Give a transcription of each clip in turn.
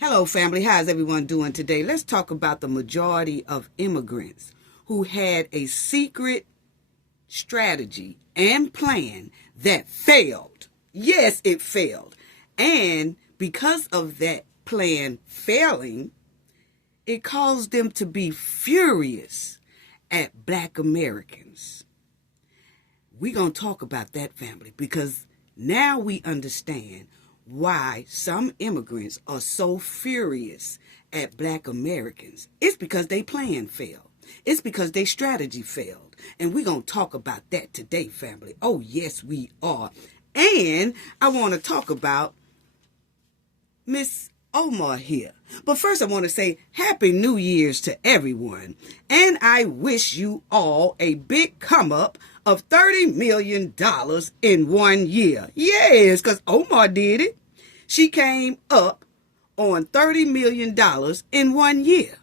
Hello, family. How's everyone doing today? Let's talk about the majority of immigrants who had a secret strategy and plan that failed. Yes, it failed. And because of that plan failing, it caused them to be furious at Black Americans. We're going to talk about that, family, because now we understand why some immigrants are so furious at Black Americans. It's because they plan failed. It's because their strategy failed. And we're going to talk about that today, family. Oh, yes, we are. And I want to talk about Miss Omar here. But first I want to say Happy New Year's to everyone. And I wish you all a big come up of $30 million in 1 year. Yes, because Omar did it. She came up on $30 million in 1 year.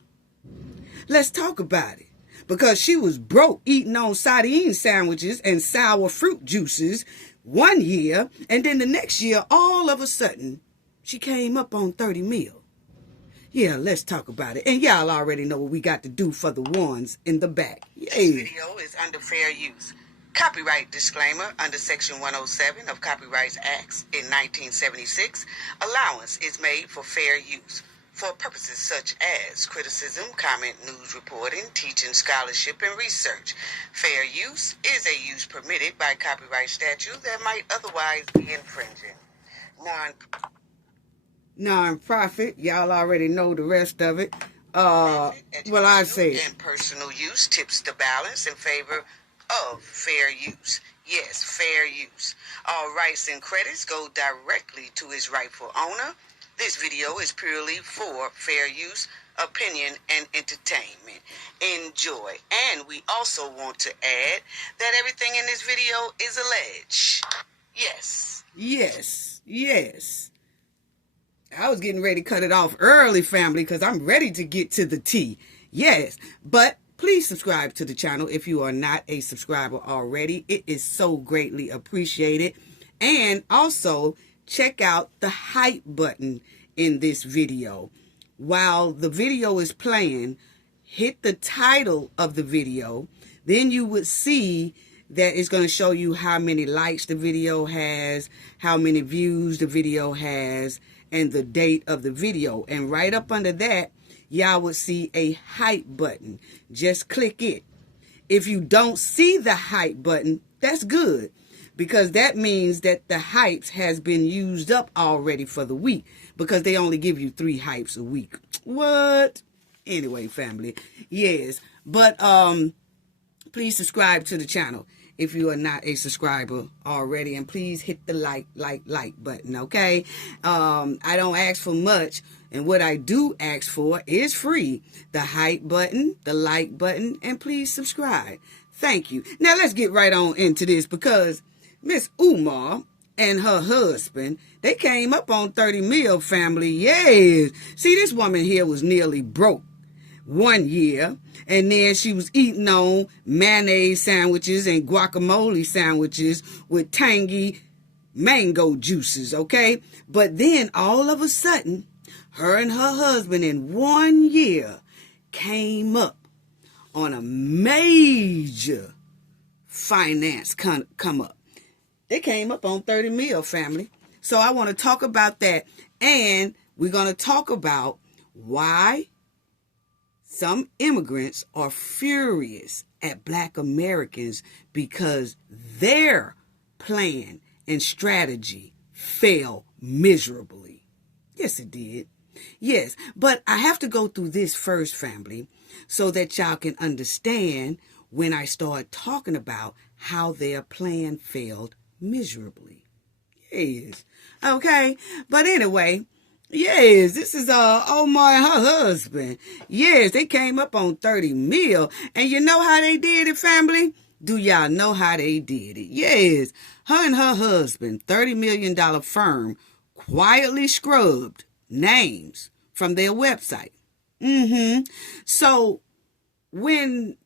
Let's talk about it. Because she was broke eating on sardine sandwiches and sour fruit juices 1 year. And then the next year, all of a sudden, she came up on 30 mil. Yeah, let's talk about it. And y'all already know what we got to do for the ones in the back. Yay. This video is under fair use. Copyright disclaimer under Section 107 of Copyright Acts in 1976. Allowance is made for fair use for purposes such as criticism, comment, news reporting, teaching, scholarship, and research. Fair use is a use permitted by copyright statute that might otherwise be infringing. Non-profit, y'all already know the rest of it. I say and personal use tips the balance in favor of fair use. Yes, fair use. All rights and credits go directly to its rightful owner. This video is purely for fair use, opinion, and entertainment. Enjoy. And we also want to add that everything in this video is alleged. Yes. Yes. Yes. I was getting ready to cut it off early, family, because I'm ready to get to the tea. Yes, but please subscribe to the channel if you are not a subscriber already. It is so greatly appreciated. And also, check out the hype button in this video. While the video is playing, hit the title of the video. Then you would see that it's going to show you how many likes the video has, how many views the video has, and the date of the video. And right up under that, y'all would see a hype button. Just click it. If you don't see the hype button, that's good, because that means that the hypes has been used up already for the week, because they only give you 3 hypes a week. What? Anyway, family. Yes. But please subscribe to the channel if you are not a subscriber already, and please hit the like button, okay? I don't ask for much, and what I do ask for is free. The hype button, the like button, and please subscribe. Thank you. Now let's get right on into this, because Miss Umar and her husband, they came up on 30 mil, family. Yes. See, this woman here was nearly broke 1 year, and then she was eating on mayonnaise sandwiches and guacamole sandwiches with tangy mango juices, okay? But then all of a sudden, her and her husband in 1 year came up on a major finance come up. They came up on 30 mil, family. So I want to talk about that, and we're going to talk about why some immigrants are furious at Black Americans because their plan and strategy failed miserably. Yes, it did. Yes, but I have to go through this first, family, so that y'all can understand when I start talking about how their plan failed miserably. Yes. Okay. But anyway, yes, this is Omar and her husband. Yes, they came up on 30 mil. And you know how they did it, family? Do y'all know how they did it? Yes. Her and her husband, $30 million firm, quietly scrubbed names from their website. So when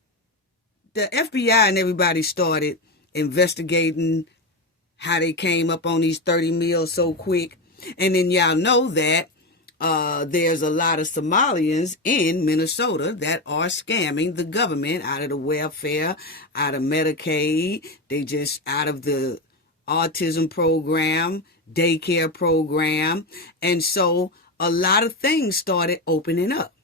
the FBI and everybody started investigating how they came up on these 30 mil so quick, and then y'all know that There's a lot of Somalians in Minnesota that are scamming the government out of the welfare, out of Medicaid. They just out of the autism program, daycare program. And so a lot of things started opening up.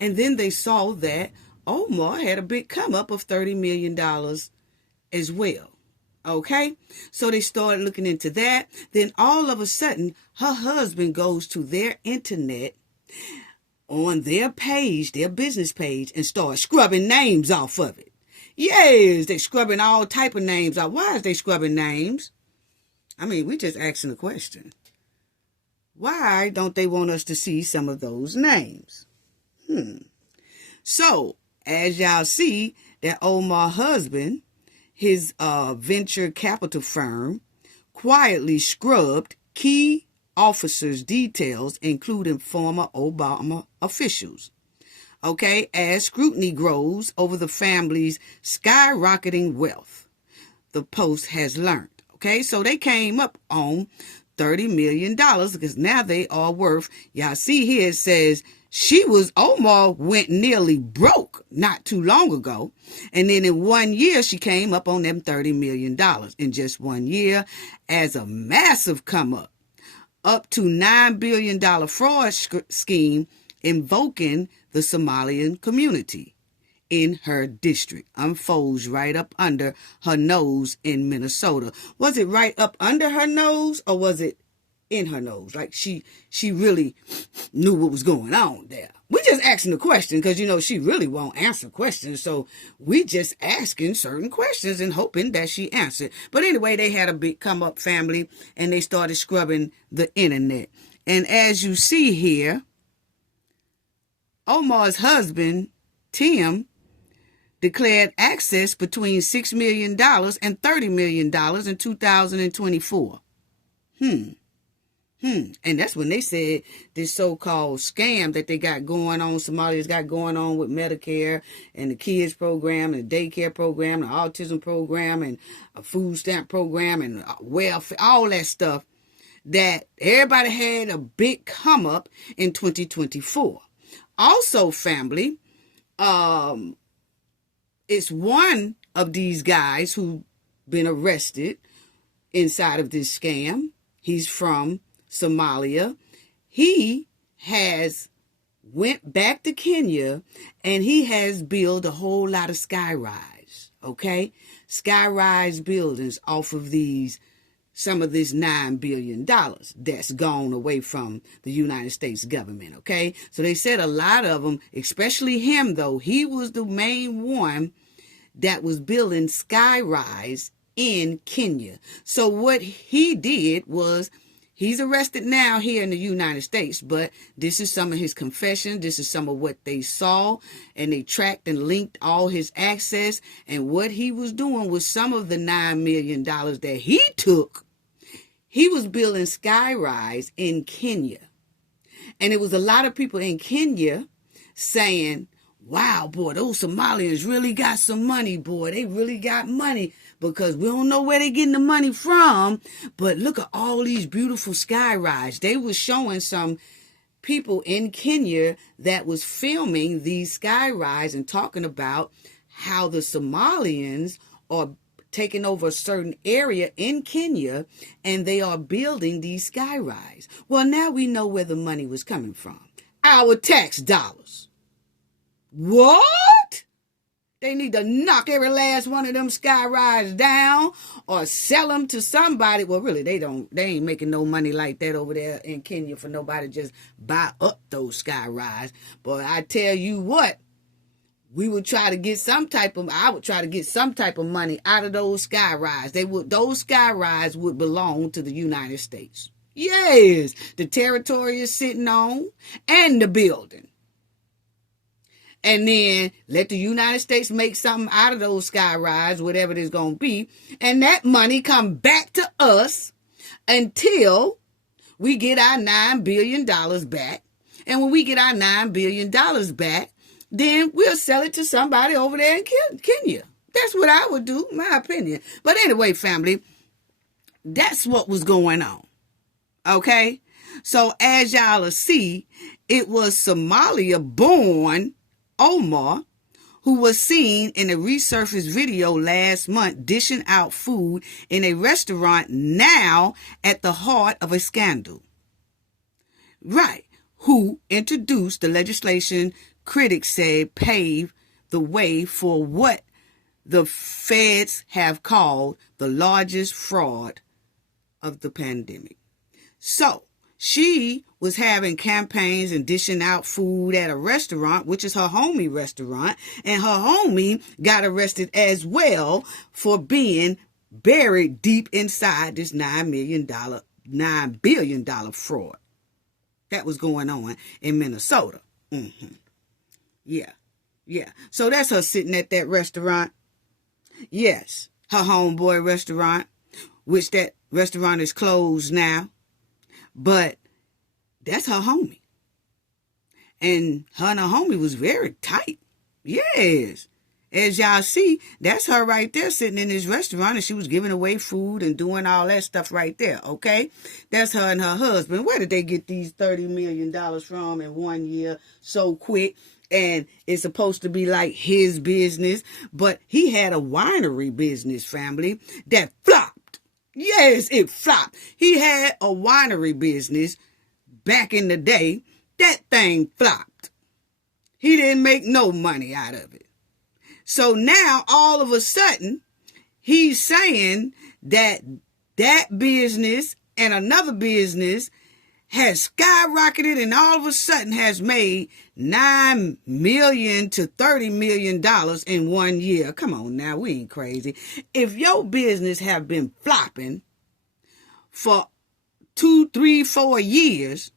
And then they saw that Omar had a big come up of $30 million as well. Okay, so they started looking into that. Then all of a sudden, her husband goes to their internet on their page, their business page, and starts scrubbing names off of it. Yes, they scrubbing all type of names off. Why is they scrubbing names? I mean, we just asking a question. Why don't they want us to see some of those names? So, as y'all see, that Omar husband, his venture capital firm, quietly scrubbed key officers' details, including former Obama officials. Okay, as scrutiny grows over the family's skyrocketing wealth, the Post has learned. Okay, so they came up on $30 million because now they are worth, y'all see here it says, Omar went nearly broke not too long ago. And then in 1 year, she came up on them $30 million in just 1 year as a massive come up to $9 billion fraud scheme invoking the Somalian community in her district unfolds right up under her nose in Minnesota. Was it right up under her nose or was it in her nose? Like she really knew what was going on there. We just asking the question because, she really won't answer questions. So we just asking certain questions and hoping that she answered. But anyway, they had a big come up family and they started scrubbing the internet. And as you see here, Omar's husband, Tim, declared access between $6 million and $30 million in 2024. And that's when they said this so-called scam that they got going on, Somalia's got going on with Medicare and the kids program and the daycare program, the autism program and a food stamp program and welfare, all that stuff, that everybody had a big come up in 2024. Also, family, it's one of these guys who been arrested inside of this scam. He's from Somalia. He has went back to Kenya and he has built a whole lot of skyrise, okay? Skyrise buildings off of some of this $9 billion that's gone away from the United States government, okay? So they said a lot of them, especially him though, he was the main one that was building skyrise in Kenya. So what he did was, he's arrested now here in the United States, but this is some of his confession. This is some of what they saw, and they tracked and linked all his access. And what he was doing with some of the $9 million that he took, he was building skyrise in Kenya. And it was a lot of people in Kenya saying, wow, boy, those Somalians really got some money, boy. They really got money because we don't know where they're getting the money from. But look at all these beautiful skyrise. They were showing some people in Kenya that was filming these skyrise and talking about how the Somalians are taking over a certain area in Kenya and they are building these skyrise. Well, now we know where the money was coming from. Our tax dollars. What? They need to knock every last one of them skyrise down or sell them to somebody. Well, really, they ain't making no money like that over there in Kenya for nobody to just buy up those skyrise. But I tell you what, I would try to get some type of money out of those skyrise. Those skyrise would belong to the United States. Yes, the territory is sitting on and the building. And then let the United States make something out of those skyrise, whatever it is going to be. And that money come back to us until we get our $9 billion back. And when we get our $9 billion back, then we'll sell it to somebody over there in Kenya. That's what I would do, my opinion. But anyway, family, that's what was going on. Okay? So as y'all will see, it was Somalia-born Omar who was seen in a resurfaced video last month dishing out food in a restaurant now at the heart of a scandal. Right. Who introduced the legislation critics said paved the way for what the feds have called the largest fraud of the pandemic. So, she was having campaigns and dishing out food at a restaurant, which is her homie restaurant, and her homie got arrested as well for being buried deep inside this $9 billion fraud that was going on in Minnesota. Yeah. So that's her sitting at that restaurant. Yes, her homeboy restaurant, which that restaurant is closed now. But that's her homie. And her and her homie was very tight. Yes. As y'all see, that's her right there sitting in this restaurant, and she was giving away food and doing all that stuff right there, okay? That's her and her husband. Where did they get these $30 million from in 1 year so quick? And it's supposed to be like his business, but he had a winery business, family, that flopped. Yes, it flopped. He had a winery business back in the day. That thing flopped. He didn't make no money out of it. So now, all of a sudden, he's saying that that business and another business has skyrocketed and all of a sudden has made $9 million to $30 million in 1 year. Come on now, we ain't crazy. If your business have been flopping for 2, 3, 4 years,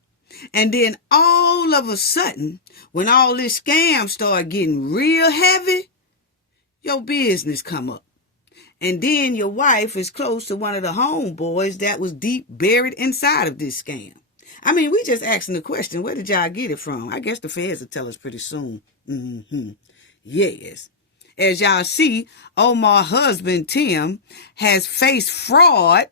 and then all of a sudden, when all this scam start getting real heavy, your business come up. And then your wife is close to one of the homeboys that was deep buried inside of this scam. I mean, we just asking the question, where did y'all get it from? I guess the feds will tell us pretty soon. Yes. As y'all see, Omar's husband, Tim, has faced fraud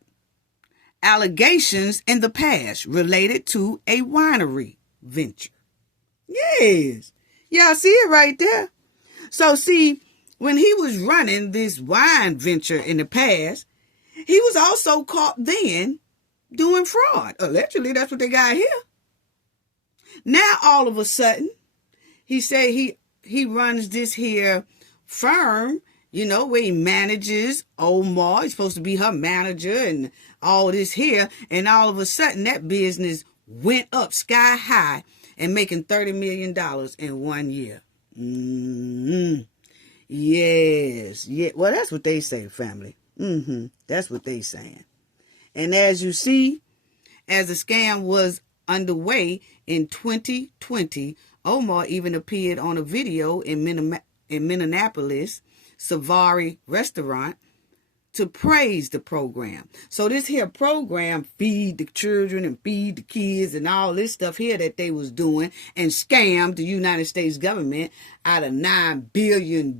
allegations in the past related to a winery venture. Yes. Y'all see it right there. So see, when he was running this wine venture in the past, he was also caught then doing fraud. Allegedly, that's what they got here. Now, all of a sudden, he said he runs this here firm, where he manages Omar. He's supposed to be her manager and all this here. And all of a sudden, that business went up sky high and making $30 million in 1 year. Yes. Yeah. Well, that's what they say, family. That's what they saying. And as you see, as the scam was underway in 2020, Omar even appeared on a video in Minneapolis Safari restaurant to praise the program. So this here program, feed the children and feed the kids and all this stuff here that they was doing and scammed the United States government out of $9 billion.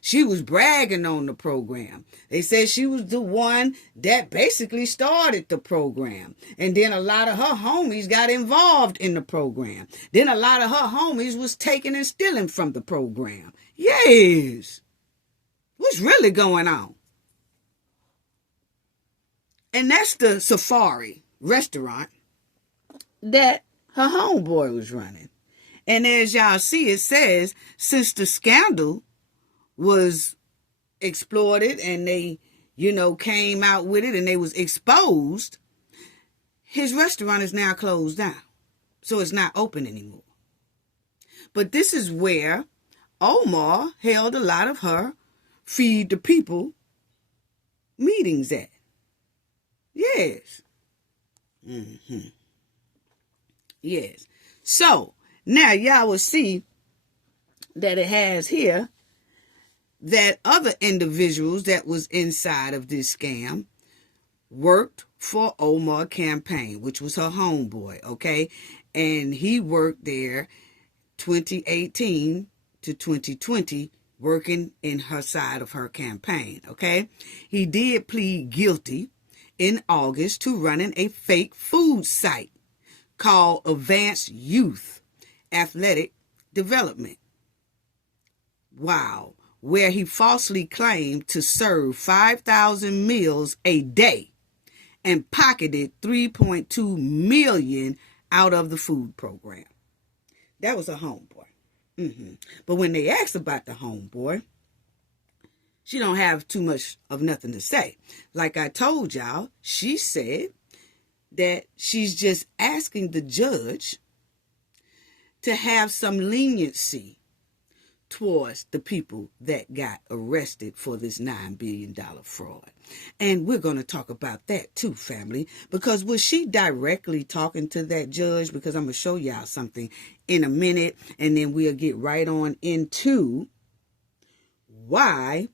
She was bragging on the program. They said she was the one that basically started the program. And then a lot of her homies got involved in the program. Then a lot of her homies was taking and stealing from the program. Yes. What's really going on? And that's the Safari restaurant that her homeboy was running. And as y'all see, it says, since the scandal was exploited and they, came out with it and they was exposed, his restaurant is now closed down. So it's not open anymore. But this is where Omar held a lot of her Feed the People meetings at. Yes. Yes. So, now y'all will see that it has here that other individuals that was inside of this scam worked for Omar campaign, which was her homeboy, okay? And he worked there 2018 to 2020, working in her side of her campaign, okay? He did plead guilty in August to running a fake food site called Advanced Youth Athletic Development. Wow. Where he falsely claimed to serve 5,000 meals a day and pocketed $3.2 million out of the food program. That was a homeboy. But when they asked about the homeboy, she don't have too much of nothing to say. Like I told y'all, she said that she's just asking the judge to have some leniency towards the people that got arrested for this $9 billion fraud. And we're going to talk about that too, family, because was she directly talking to that judge? Because I'm going to show y'all something in a minute, and then we'll get right on into why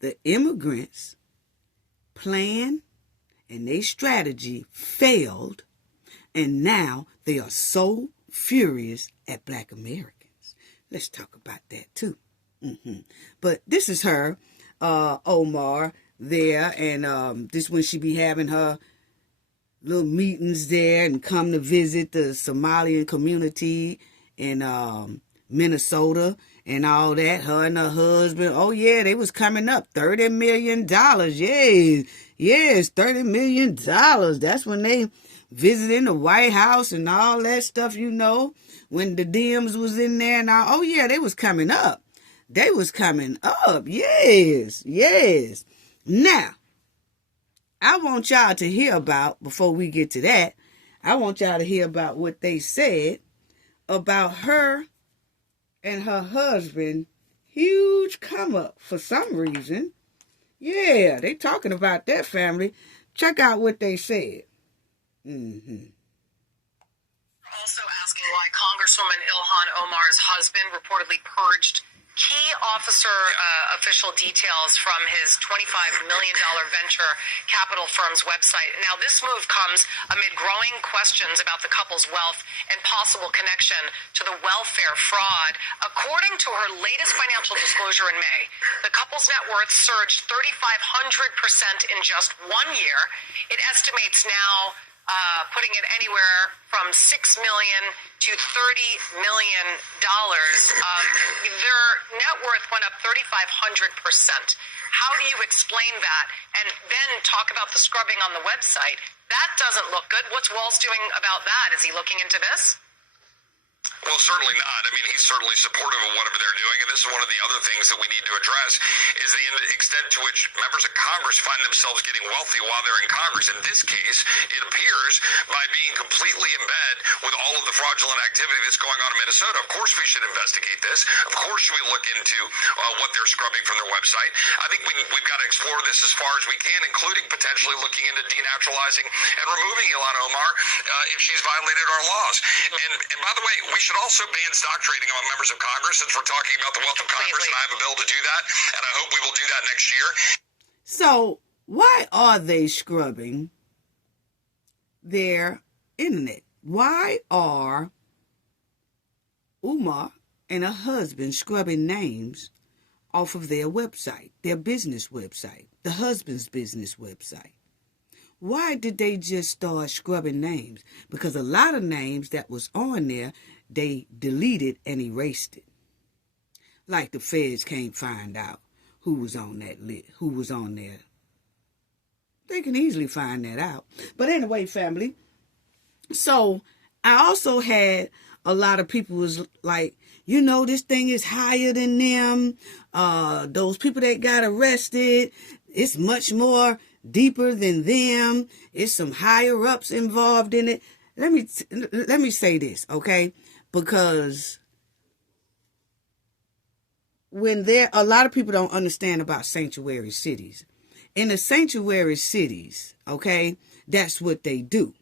the immigrants' plan and their strategy failed, and now they are so furious at Black Americans. Let's talk about that too. But this is her, Omar, there, and this when she be having her little meetings there and come to visit the Somalian community in Minnesota and all that. Her and her husband, oh yeah, they was coming up $30 million. Yes, $30 million. That's when they visiting the White House and all that stuff, you know, when the Dems was in there and all. Oh yeah, they was coming up. They was coming up. Yes. Now, I want y'all to hear about, before we get to that, I want y'all to hear about what they said about her and her husband. Huge come up for some reason. Yeah, they talking about that family. Check out what they said. Also asking why Congresswoman Ilhan Omar's husband reportedly purged key official details from his $25 million venture capital firm's website. Now, this move comes amid growing questions about the couple's wealth and possible connection to the welfare fraud. According to her latest financial disclosure in May, the couple's net worth surged 3,500% in just 1 year. It estimates now putting it anywhere from $6 million to $30 million. Their net worth went up 3,500%. How do you explain that? And then talk about the scrubbing on the website. That doesn't look good. What's Walz doing about that? Is he looking into this? Well, certainly not. I mean, he's certainly supportive of whatever they're doing, and this is one of the other things that we need to address is the extent to which members of Congress find themselves getting wealthy while they're in Congress. In this case, it appears by being completely in bed with all of the fraudulent activity that's going on in Minnesota. Of course, we should investigate this. Of course, we look into what they're scrubbing from their website. I think we've got to explore this as far as we can, including potentially looking into denaturalizing and removing Ilhan Omar if she's violated our laws. And by the way, we should also ban stock trading among members of Congress, since we're talking about the wealth of Congress, and I have a bill to do that, and I hope we will do that next year. So why are they scrubbing their internet? Why are Umar and her husband scrubbing names off of their website, their business website, the husband's business website? Why did they just start scrubbing names? Because a lot of names that was on there, they deleted and erased it. Like the feds can't find out who was on that list, who was on there. They can easily find that out. But anyway, family, so I also had a lot of people was like, you know, this thing is higher than them. Those people that got arrested, it's much more deeper than them. It's some higher ups involved in it. Let me say this, okay? Because when a lot of people don't understand about sanctuary cities. In the sanctuary cities, okay, that's what they do.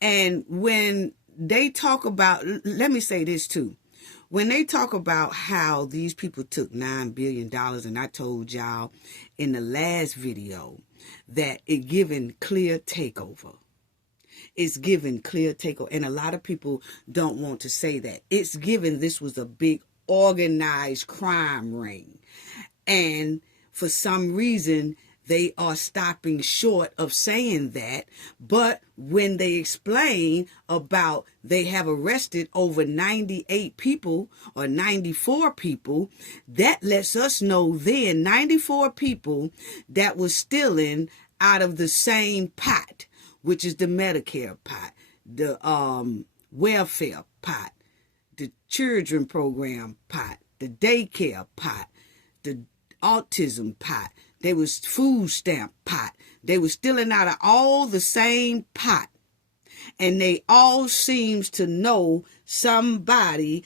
And when they talk about, let me say this too. When they talk about how these people took $9 billion, and I told y'all in the last video that it given clear takeover. It's given clear takeover. And a lot of people don't want to say that. It's given this was a big organized crime ring. And for some reason, they are stopping short of saying that. But when they explain about they have arrested over 98 people or 94 people, that lets us know then 94 people that was stealing out of the same pot, which is the Medicare pot, the welfare pot, the children program pot, the daycare pot, the autism pot. They was food stamp pot. They was stealing out of all the same pot. And they all seems to know somebody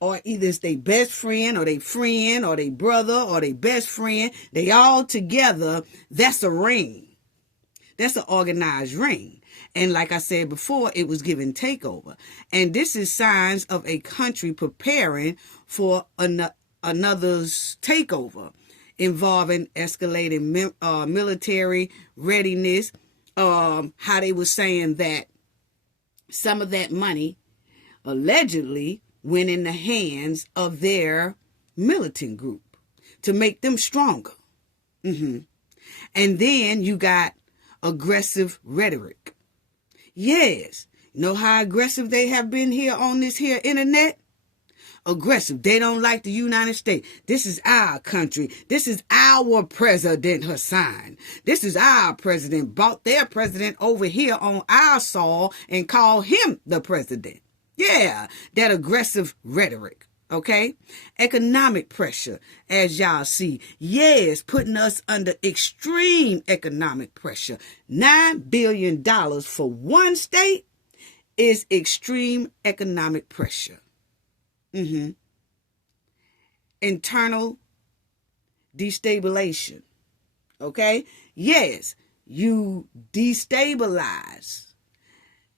or either it's their best friend or their brother or their best friend. They all together. That's a ring. That's an organized ring. And like I said before, it was given takeover. And this is signs of a country preparing for another's takeover, involving escalating military readiness. How they were saying that some of that money allegedly went in the hands of their militant group to make them stronger. And then you got aggressive rhetoric. Yes. You know how aggressive they have been here on this here internet? Aggressive. They don't like the United States. This is our country. This is our president, Hassan. This is our president. Brought their president over here on our soil and called him the president. Yeah, that aggressive rhetoric. Okay? Economic pressure, as y'all see. Yes, putting us under extreme economic pressure. $9 billion for one state is extreme economic pressure. Internal destabilization. Okay? Yes, you destabilize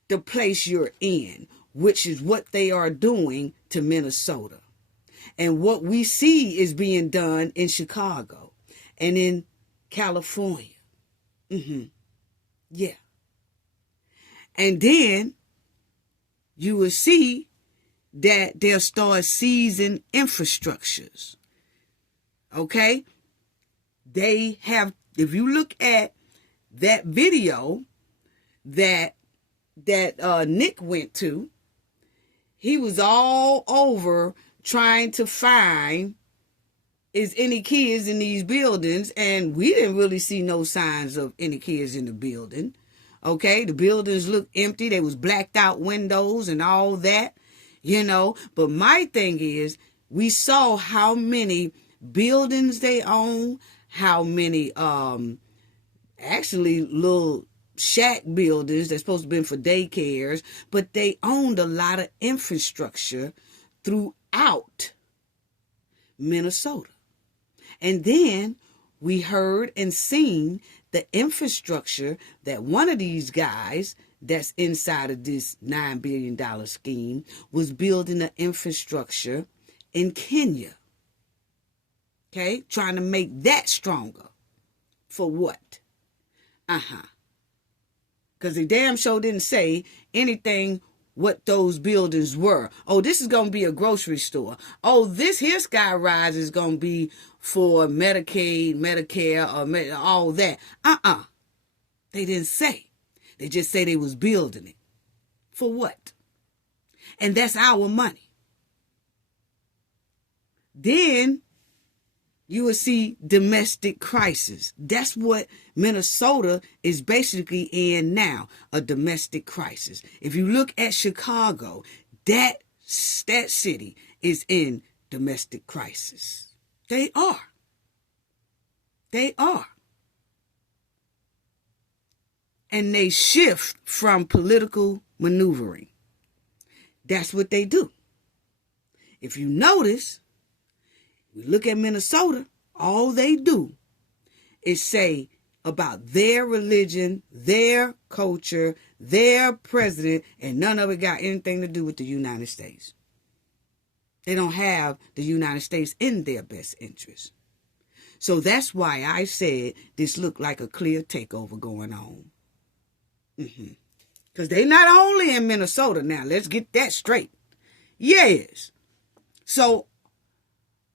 the place you're in, which is what they are doing to Minnesota. And what we see is being done in Chicago and in California. Yeah. And then you will see that they'll start seizing infrastructures. Okay? They have, if you look at that video that Nick went to, he was all over trying to find is any kids in these buildings, and we didn't really see no signs of any kids in the building. Okay? The buildings looked empty. There was blacked out windows and all that. You know, but my thing is, we saw how many buildings they own, how many actually little shack buildings that's supposed to be for daycares, but they owned a lot of infrastructure throughout Minnesota. And then we heard and seen the infrastructure that one of these guys that's inside of this $9 billion scheme was building an infrastructure in Kenya. Okay? Trying to make that stronger. For what? Because they damn sure didn't say anything what those buildings were. Oh, this is going to be a grocery store. Oh, this here skyrise is going to be for Medicaid, Medicare, or all that. They didn't say. They just say they was building it. For what? And that's our money. Then you will see domestic crisis. That's what Minnesota is basically in now, a domestic crisis. If you look at Chicago, that city is in domestic crisis. They are. They are. And they shift from political maneuvering. That's what they do. If you notice, we look at Minnesota, all they do is say about their religion, their culture, their president, and none of it got anything to do with the United States. They don't have the United States in their best interest. So that's why I said this looked like a clear takeover going on. Because they not only in Minnesota now. Let's get that straight. Yes. So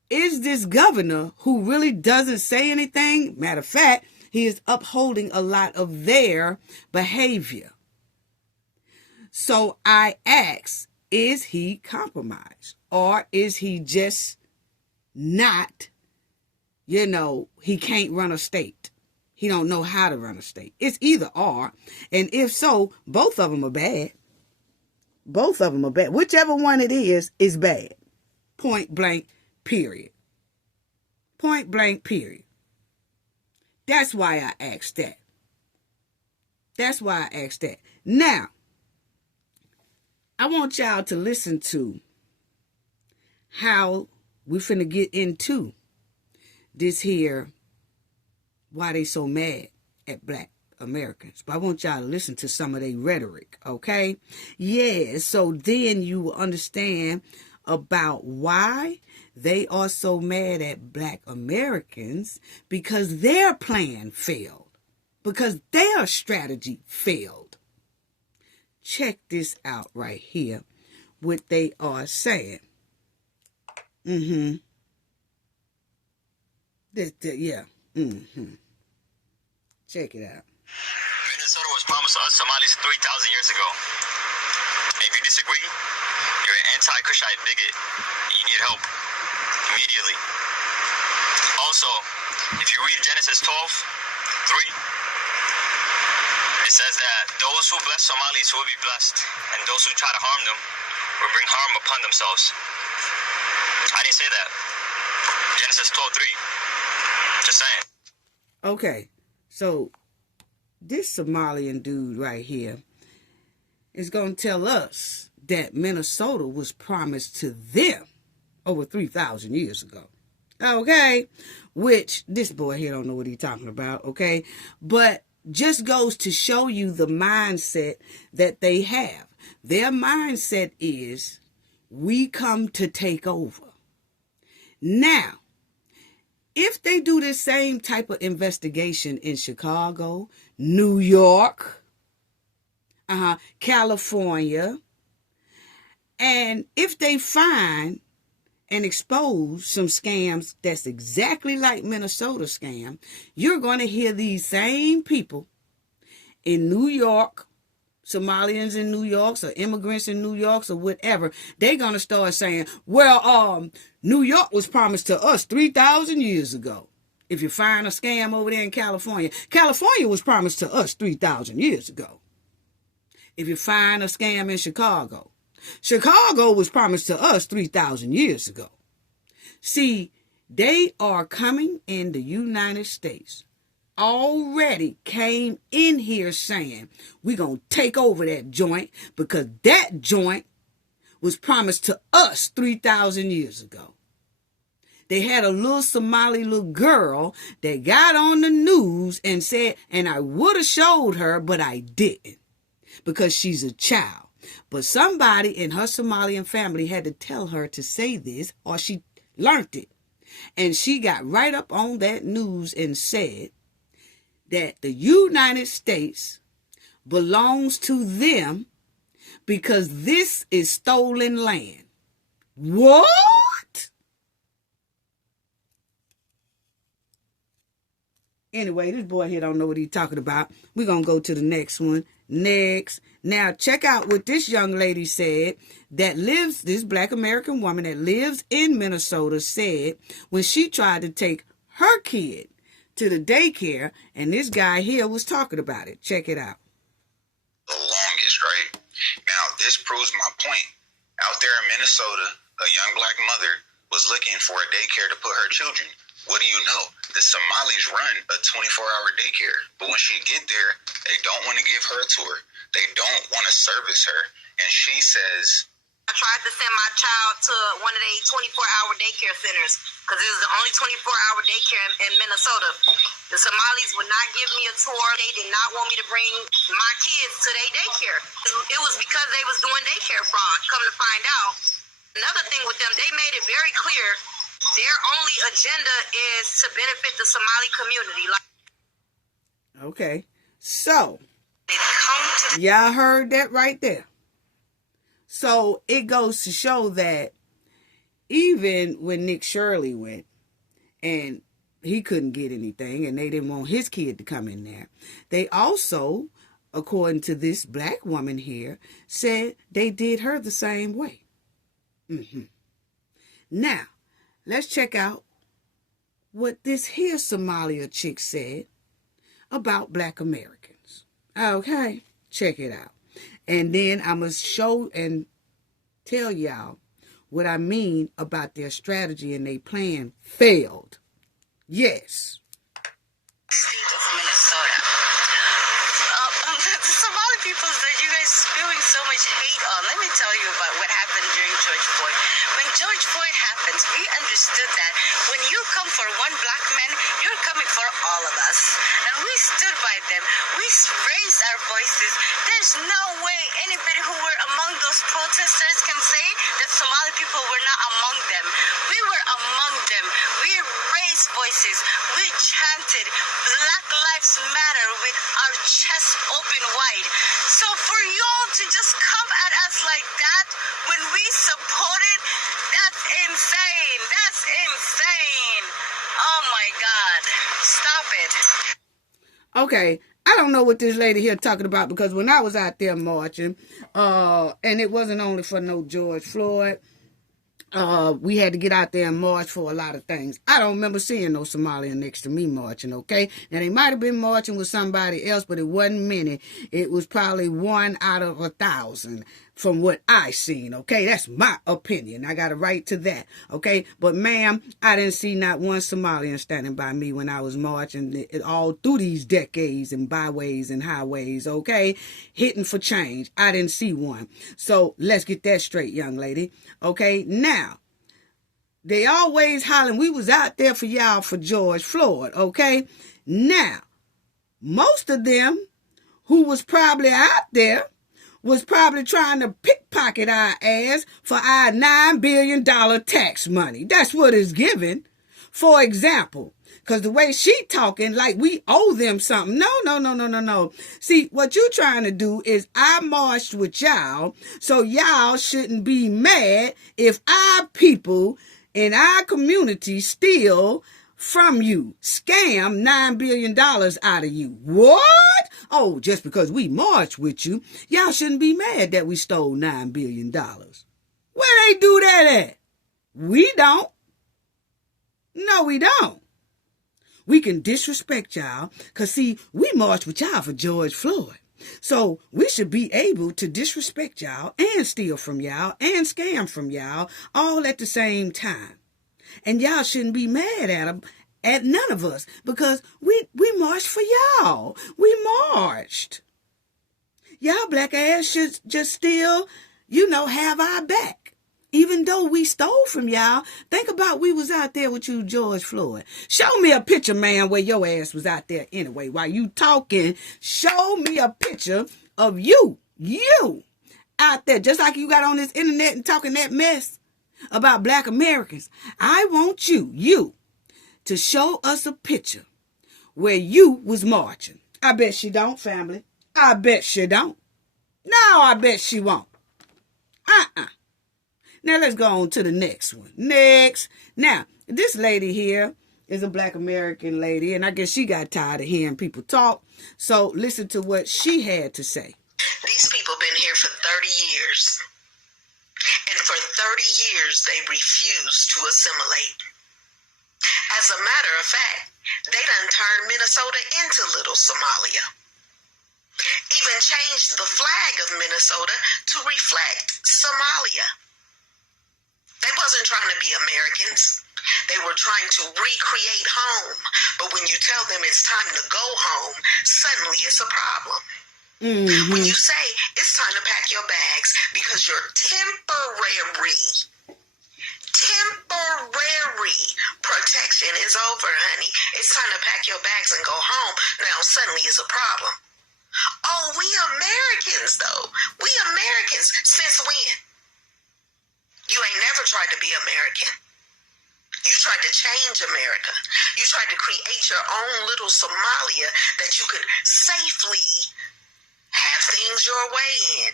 is this governor who really doesn't say anything? Matter of fact, He is upholding a lot of their behavior. So I ask, is he compromised? Or is he just not, he can't run a state? He don't know how to run a state. It's either or. And if so, both of them are bad. Both of them are bad. Whichever one it is bad. Point blank, period. Point blank, period. That's why I asked that. That's why I asked that. Now, I want y'all to listen to how we finna get into this here, why they so mad at Black Americans. But I want y'all to listen to some of their rhetoric, okay? Yeah, so then you will understand about why they are so mad at Black Americans, because their plan failed, because their strategy failed. Check this out right here, what they are saying. Yeah. Check it out. Minnesota was promised to us Somalis 3,000 years ago. And if you disagree, you're an anti-Kushite bigot, and you need help immediately. Also, if you read Genesis 12:3, it says that those who bless Somalis will be blessed, and those who try to harm them will bring harm upon themselves. I didn't say that. Genesis 12:3. Just saying. Okay, so this Somalian dude right here is going to tell us that Minnesota was promised to them over 3,000 years ago. Okay, which this boy here don't know what he's talking about, okay? But just goes to show you the mindset that they have. Their mindset is, we come to take over. Now, if they do the same type of investigation in Chicago, New York, California, and if they find and expose some scams that's exactly like Minnesota scam, you're going to hear these same people in New York, Somalians in New York, or immigrants in New York, or whatever, they're going to start saying, well, New York was promised to us 3,000 years ago. If you find a scam over there in California, California was promised to us 3,000 years ago. If you find a scam in Chicago, Chicago was promised to us 3,000 years ago. See, they are coming in the United States. Already came in here saying, we're going to take over that joint because that joint was promised to us 3,000 years ago. They had a little Somali little girl that got on the news and said, and I would have showed her, but I didn't because she's a child. But somebody in her Somalian family had to tell her to say this, or she learned it. And she got right up on that news and said that the United States belongs to them because this is stolen land. What? Anyway, this boy here don't know what he's talking about. We're going to go to the next one. Next. Now, check out what this young lady said that lives, this Black American woman that lives in Minnesota said when she tried to take her kid to the daycare, and this guy here was talking about it. Check it out. The longest, right? Now, this proves my point. Out there in Minnesota, a young Black mother was looking for a daycare to put her children. What do you know? The Somalis run a 24-hour daycare. But when she get there, they don't want to give her a tour. They don't want to service her. And she says, I tried to send my child to one of the 24-hour daycare centers because it was the only 24-hour daycare in Minnesota. The Somalis would not give me a tour. They did not want me to bring my kids to their daycare. It was because they was doing daycare fraud. Come to find out, another thing with them, they made it very clear their only agenda is to benefit the Somali community. Okay, so y'all heard that right there. So it goes to show that even when Nick Shirley went and he couldn't get anything, and they didn't want his kid to come in there. They also, according to this black woman here, said they did her the same way. Now, let's check out what this here Somalia chick said about black Americans. Okay, check it out. And then I'm going to show and tell y'all what I mean about their strategy and their plan failed. Yes. State of Minnesota. The Somali people that you guys spewing so much hate on. Let me tell you about what happened during George Floyd. When George Floyd happened, we understood that when you come for one black man, you're coming for all of us. And we stood by them. We raised our voices. There's no way anybody who were among those protesters can say that Somali people were not among them. We were among them. We raised voices. We chanted Black Lives Matter with our chest open wide. So for y'all to just come at us like that when we supported, that's insane. That's insane. Oh my God. Stop it. Okay, I don't know what this lady here talking about, because when I was out there marching, and it wasn't only for no George Floyd, we had to get out there and march for a lot of things. I don't remember seeing no Somalian next to me marching, okay? Now, they might have been marching with somebody else, but it wasn't many. It was probably 1 out of 1,000 from what I seen, okay? That's my opinion. I got a right to that, okay? But, ma'am, I didn't see not one Somalian standing by me when I was marching all through these decades and byways and highways, okay? Hitting for change. I didn't see one. So, let's get that straight, young lady, okay? Now, they always hollering, we was out there for y'all for George Floyd, okay? Now, most of them who was probably out there was probably trying to pickpocket our ass for our $9 billion tax money. That's what it's given. For example, because the way she talking like we owe them something. No. See, what you trying to do is I marched with y'all, so y'all shouldn't be mad if our people in our community steal from you, scam $9 billion out of you. What? Oh, just because we marched with you, y'all shouldn't be mad that we stole $9 billion. Where they do that at? We don't. No, we don't. We can disrespect y'all because, see, we marched with y'all for George Floyd. So we should be able to disrespect y'all and steal from y'all and scam from y'all all at the same time. And y'all shouldn't be mad at them, at none of us, because we marched for y'all. We marched. Y'all black ass should just still, have our back. Even though we stole from y'all, think about we was out there with you, George Floyd. Show me a picture, man, where your ass was out there anyway. While you talking, show me a picture of you out there, just like you got on this internet and talking that mess about black Americans. I want you to show us a picture where you was marching. I bet she don't, family. I bet she don't. No, I bet she won't. Now, let's go on to the next one. Next. Now, this lady here is a black American lady, and I guess she got tired of hearing people talk. So, listen to what she had to say. These people been here for 30 years. And for 30 years, they refuse to assimilate. As a matter of fact, they done turned Minnesota into Little Somalia. Even changed the flag of Minnesota to reflect Somalia. They wasn't trying to be Americans. They were trying to recreate home. But when you tell them it's time to go home, suddenly it's a problem. Mm-hmm. When you say it's time to pack your bags because your temporary protection is over, honey. It's time to pack your bags and go home. Now suddenly it's a problem. Oh, we Americans though. We Americans. Since when? You ain't never tried to be American. You tried to change America. You tried to create your own little Somalia that you could safely have things your way in.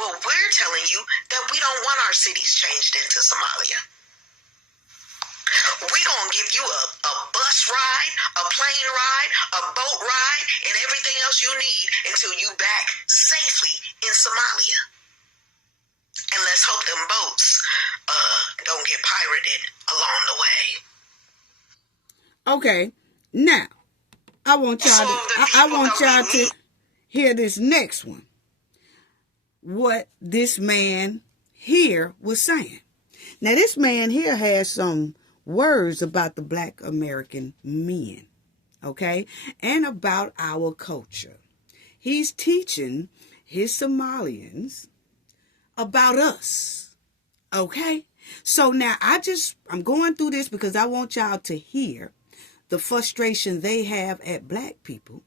Well, we're telling you that we don't want our cities changed into Somalia. we gonna give you a bus ride, a plane ride, a boat ride, and everything else you need until you back safely in Somalia. And let's hope them boats don't get pirated along the way. Okay, now I want y'all to hear this next one. What this man here was saying. Now, this man here has some words about the Black American men, okay, and about our culture. He's teaching his Somalians about us, okay? So now I'm going through this because I want y'all to hear the frustration they have at Black people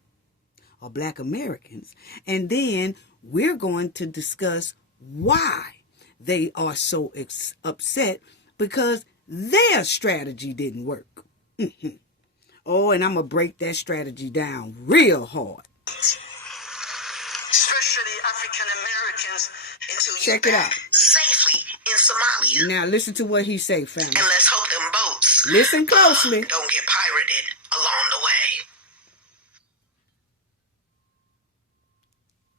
or Black Americans, and then we're going to discuss why they are so upset because their strategy didn't work. Oh, and I'm going to break that strategy down real hard. Especially African Americans until you Check it out. Safely in Somalia. Now listen to what he say, family. And let's hope them boats Listen closely. don't get pirated along the way.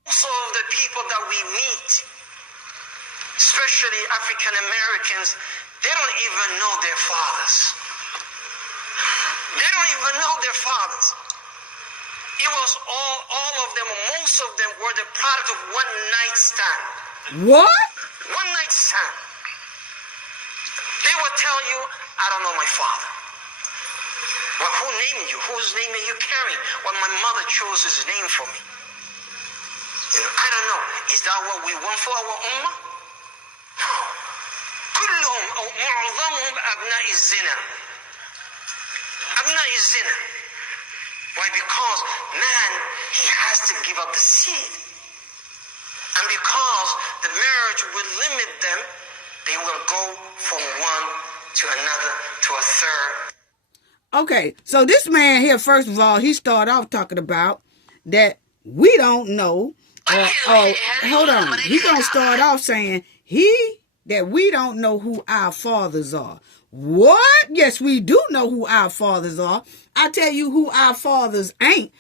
Most of the people that we meet, especially African Americans, they don't even know their fathers. They don't even know their fathers. It was all of them, most of them were the product of one night stand. What? One night stand. They will tell you, I don't know my father. Well, who named you? Whose name are you carrying? Well, my mother chose his name for me. I don't know. Is that what we want for our ummah? No. كلهم أو معظمهم أبناء الزنا. أبناء الزنا. Why? Because man, he has to give up the seed. And because the marriage will limit them, they will go from one to another to a third. Okay, so this man here, first of all, he started off talking about that we don't know. Hold on. He gonna start off saying that we don't know who our fathers are. What? Yes, we do know who our fathers are. I tell you who our fathers ain't.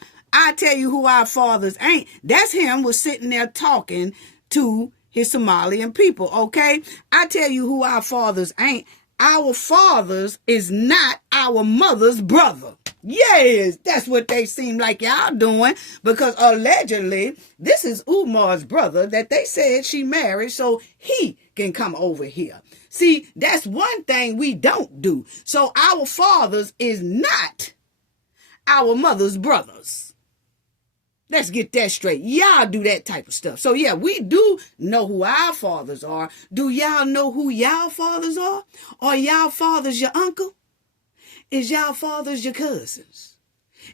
That's him was sitting there talking to his Somalian people, okay? I tell you who our fathers ain't. Our fathers is not our mother's brother. Yes, that's what they seem like y'all doing, because allegedly this is Umar's brother that they said she married so he can come over here. See, that's one thing we don't do. So our fathers is not our mother's brothers. Let's get that straight. Y'all do that type of stuff. So yeah, we do know who our fathers are. Do y'all know who y'all fathers are? Are y'all fathers your uncle? Is y'all fathers your cousins?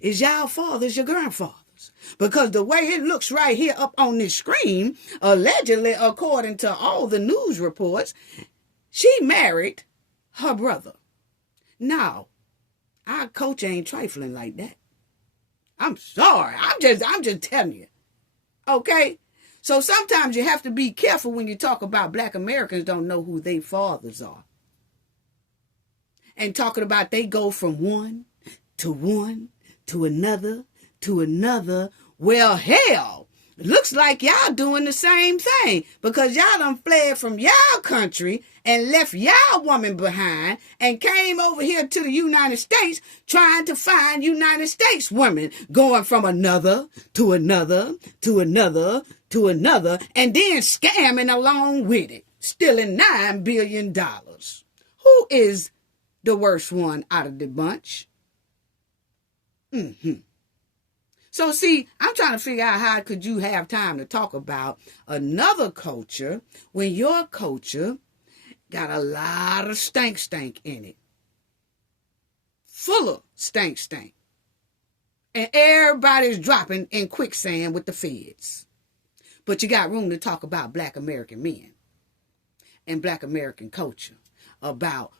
Is y'all fathers your grandfathers? Because the way it looks right here up on this screen, allegedly, according to all the news reports, she married her brother. Now, our coach ain't trifling like that. I'm sorry. I'm just telling you. Okay? So sometimes you have to be careful when you talk about Black Americans don't know who their fathers are. And talking about they go from one to another to another. Well, hell, looks like y'all doing the same thing, because y'all done fled from y'all country and left y'all woman behind and came over here to the United States trying to find United States women, going from another to another to another to another, and then scamming along with it, stealing $9 billion. Who is the worst one out of the bunch? So see, I'm trying to figure out how could you have time to talk about another culture when your culture got a lot of stank in it. Full of stank. And everybody's dropping in quicksand with the feds. But you got room to talk about Black American men and Black American culture, about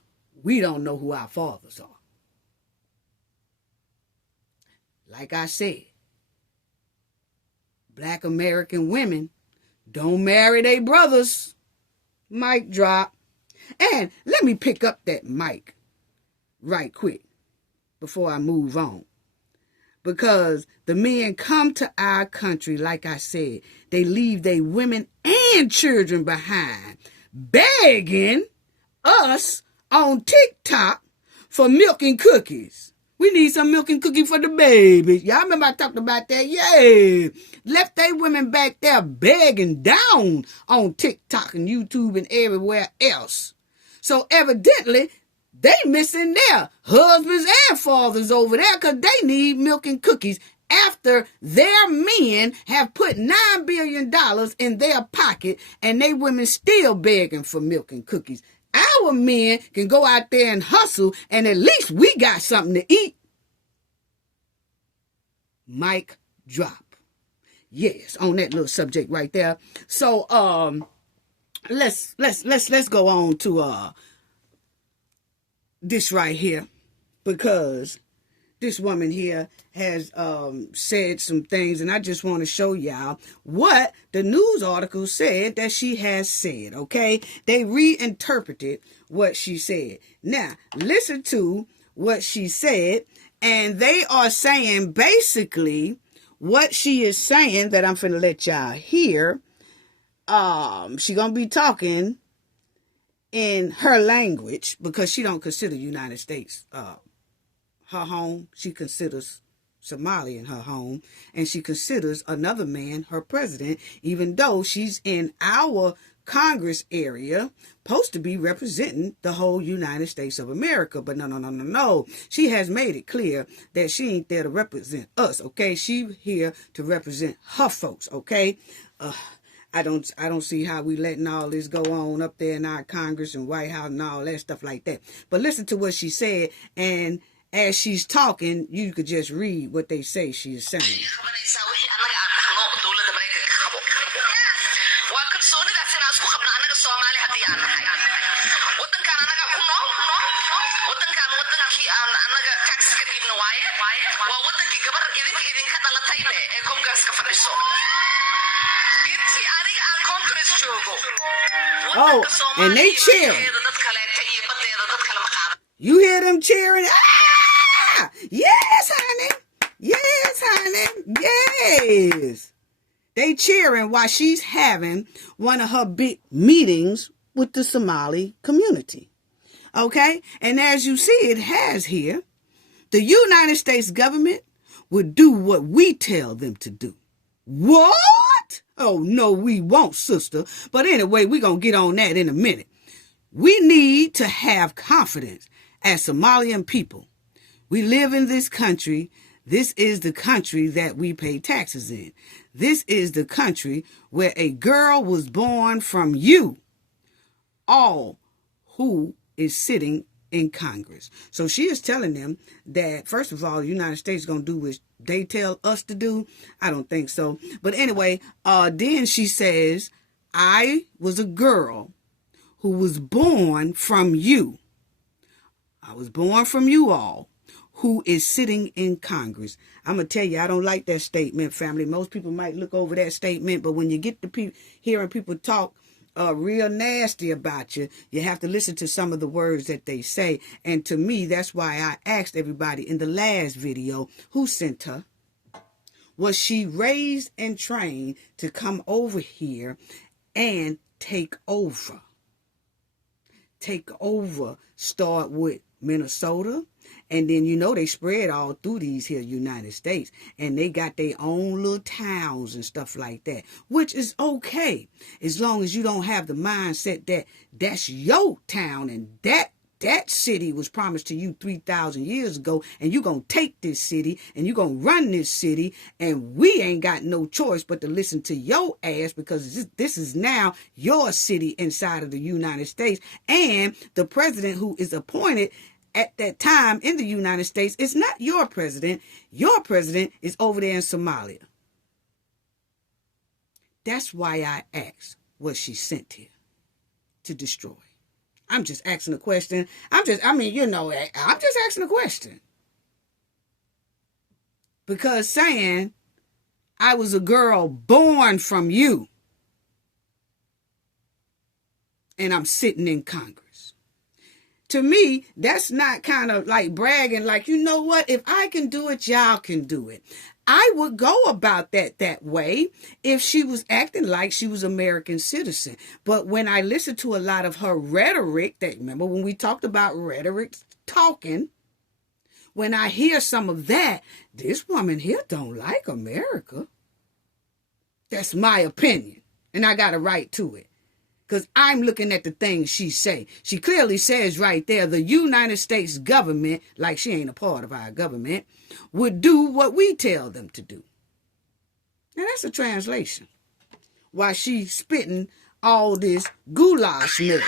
we don't know who our fathers are. Like I said, Black American women don't marry their brothers. Mic drop. And let me pick up that mic right quick before I move on. Because the men come to our country, like I said, they leave their women and children behind, begging us on TikTok for milk and cookies. We need some milk and cookie for the babies. Y'all remember I talked about that? Yeah. Left they women back there begging down on TikTok and YouTube and everywhere else. So evidently, they missing their husbands and fathers over there because they need milk and cookies after their men have put $9 billion in their pocket and they women still begging for milk and cookies. Our men can go out there and hustle and at least we got something to eat. Mic drop. Yes, on that little subject right there. So let's go on to this right here, because this woman here has said some things, and I just want to show y'all what the news article said that she has said, okay? They reinterpreted what she said. Now, listen to what she said, and they are saying basically what she is saying that I'm finna let y'all hear. She gonna be talking in her language because she don't consider United States her home. She considers Somalia her home, and she considers another man her president, even though she's in our Congress area, supposed to be representing the whole United States of America. But no. She has made it clear that she ain't there to represent us, okay? She here to represent her folks, okay? I don't see how we letting all this go on up there in our Congress and White House and all that stuff like that. But listen to what she said, and as she's talking, you could just read what they say she is saying. Oh, and they cheering. You hear them cheering? Ah! Yes, honey. Yes, honey. Yes. They cheering while she's having one of her big meetings with the Somali community. Okay? And as you see, it has here, the United States government would do what we tell them to do. What? Oh, no, we won't, sister. But anyway, we're going to get on that in a minute. We need to have confidence as Somalian people. We live in this country. This is the country that we pay taxes in. This is the country where a girl was born from you, all who is sitting in Congress. So she is telling them that, first of all, the United States is going to do what they tell us to do. I don't think so. But anyway, then she says, I was a girl who was born from you. I was born from you all who is sitting in Congress. I'm going to tell you, I don't like that statement, family. Most people might look over that statement, but when you get to hearing people talk real nasty about you, you have to listen to some of the words that they say. And to me, that's why I asked everybody in the last video, who sent her? Was she raised and trained to come over here and take over? Take over. Start with Minnesota. And then, they spread all through these here United States. And they got their own little towns and stuff like that. Which is okay. As long as you don't have the mindset that that's your town and that city was promised to you 3,000 years ago. And you're going to take this city and you're going to run this city. And we ain't got no choice but to listen to your ass, because this is now your city inside of the United States. And the president who is appointed at that time in the United States is not your president. Your president is over there in Somalia. That's why I asked, was she sent here to destroy? I'm just asking a question. I'm just asking a question. Because saying I was a girl born from you and I'm sitting in Congress. To me, that's not kind of like bragging, like, you know what, if I can do it, y'all can do it. I would go about that way if she was acting like she was American citizen. But when I listen to a lot of her rhetoric, that remember when we talked about rhetoric talking, when I hear some of that, this woman here don't like America. That's my opinion, and I got a right to it. Because I'm looking at the things she say. She clearly says right there, the United States government, like she ain't a part of our government, would do what we tell them to do. Now that's a translation. While she's spitting all this goulashness.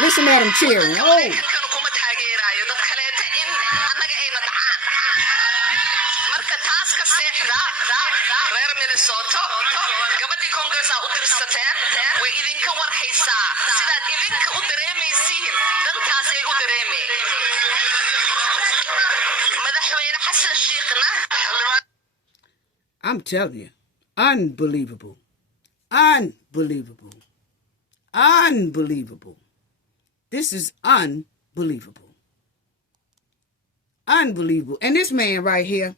Listen at him cheering. Oh. I'm telling you, unbelievable, unbelievable, unbelievable. This is unbelievable, unbelievable. And this man right here,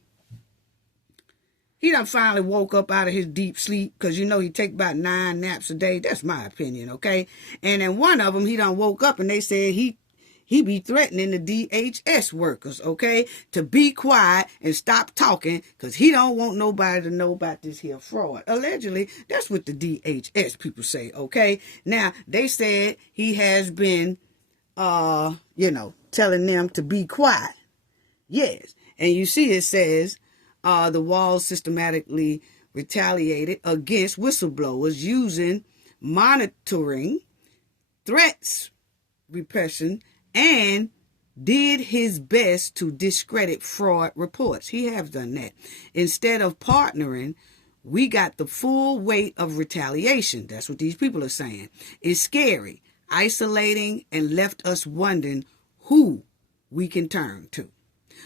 he done finally woke up out of his deep sleep, because you know he take about 9 naps a day. That's my opinion, okay? And in one of them, he done woke up and they said he be threatening the DHS workers, okay, to be quiet and stop talking, because he don't want nobody to know about this here fraud. Allegedly, that's what the DHS people say, okay? Now, they said he has been, telling them to be quiet. Yes. And you see it says, the Walls systematically retaliated against whistleblowers using monitoring, threats, repression, and did his best to discredit fraud reports. He has done that. Instead of partnering, we got the full weight of retaliation. That's what these people are saying. It's scary, isolating, and left us wondering who we can turn to.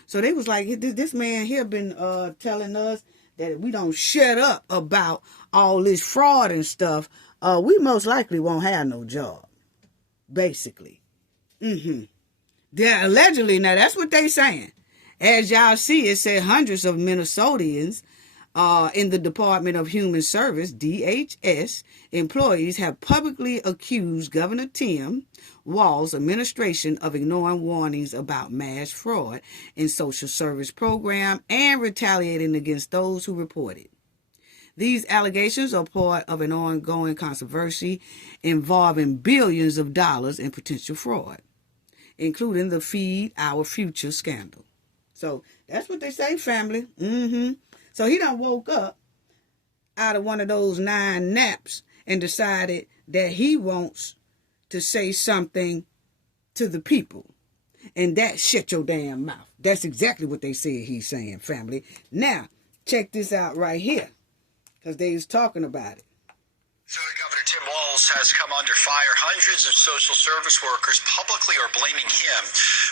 So they was like, this man here been telling us that if we don't shut up about all this fraud and stuff, we most likely won't have no job, basically. They're allegedly, now that's what they saying. As y'all see, it said hundreds of Minnesotans in the Department of Human Service, DHS, employees have publicly accused Governor Tim Walz's administration of ignoring warnings about mass fraud in social service program and retaliating against those who reported. These allegations are part of an ongoing controversy involving billions of dollars in potential fraud, including the Feed Our Future scandal. So that's what they say, family. So he done woke up out of one of those 9 naps and decided that he wants to say something to the people. And that shut your damn mouth. That's exactly what they said he's saying, family. Now, check this out right here, because they was talking about it. Governor Tim Walz has come under fire. Hundreds of social service workers publicly are blaming him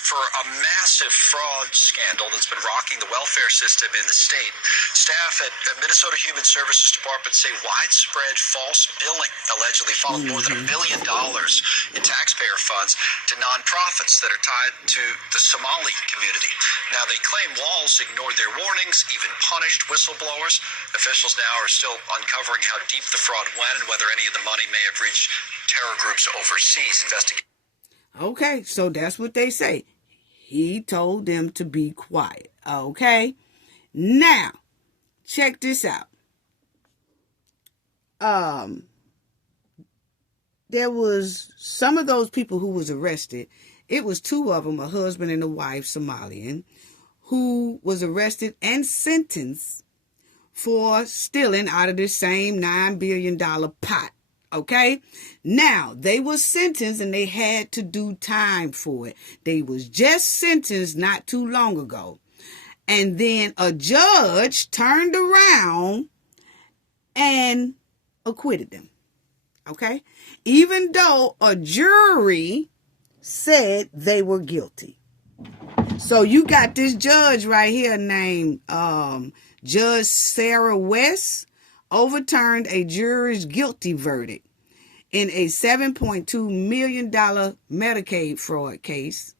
for a massive fraud scandal that's been rocking the welfare system in the state. Staff at Minnesota Human Services Department say widespread false billing allegedly followed more than $1 billion in taxpayer funds to nonprofits that are tied to the Somali community. Now, they claim Walz ignored their warnings, even punished whistleblowers. Officials now are still uncovering how deep the fraud went and whether any of the money may have reached terror groups overseas. Okay, so that's what they say. He told them to be quiet. Okay, now check this out. There was some of those people who was arrested. It was 2 of them, a husband and a wife, Somalian, who was arrested and sentenced for stealing out of this same $9 billion pot. Okay? Now, they were sentenced and they had to do time for it. They was just sentenced not too long ago. And then a judge turned around and acquitted them. Okay? Even though a jury said they were guilty. So you got this judge right here named Judge Sarah West overturned a jury's guilty verdict in a $7.2 million Medicaid fraud case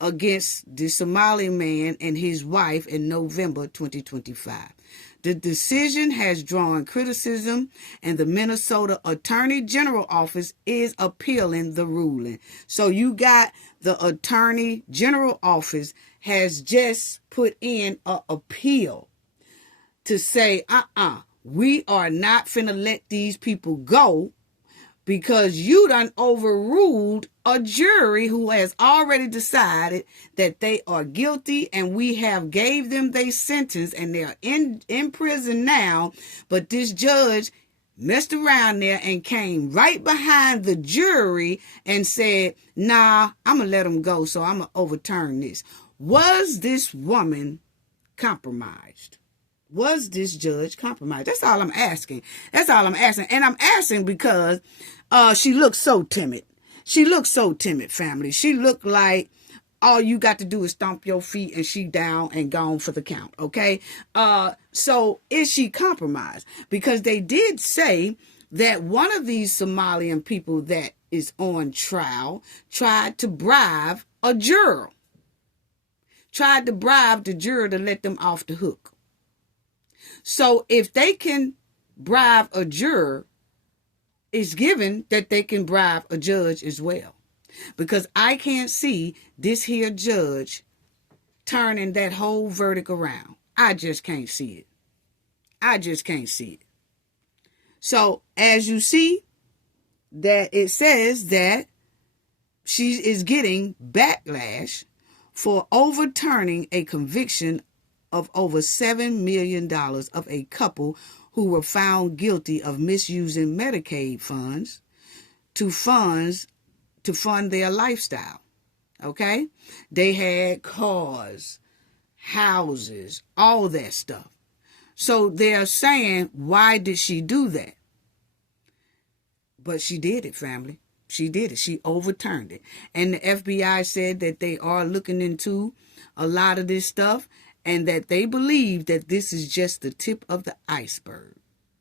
against the Somali man and his wife in November 2025. The decision has drawn criticism, and the Minnesota Attorney General Office is appealing the ruling. So you got the Attorney General Office has just put in an appeal to say, we are not finna let these people go because you done overruled a jury who has already decided that they are guilty, and we have gave them their sentence, and they're in prison now. But this judge messed around there and came right behind the jury and said, nah, I'm going to let them go, so I'm going to overturn this. Was this woman compromised? Was this judge compromised? That's all I'm asking. That's all I'm asking. And I'm asking because she looked so timid. She looked so timid, family. She looked like all you got to do is stomp your feet and she down and gone for the count, okay? So is she compromised? Because they did say that one of these Somalian people that is on trial tried to bribe a juror. Tried to bribe the juror to let them off the hook. So if they can bribe a juror, it's given that they can bribe a judge as well. Because I can't see this here judge turning that whole verdict around. I just can't see it. I just can't see it. So as you see, that it says that she is getting backlash for overturning a conviction of over $7 million of a couple who were found guilty of misusing Medicaid funds to fund their lifestyle. Okay? They had cars, houses, all that stuff. So they're saying, why did she do that? But she did it, family. She did it. She overturned it. And the FBI said that they are looking into a lot of this stuff, and that they believe that this is just the tip of the iceberg.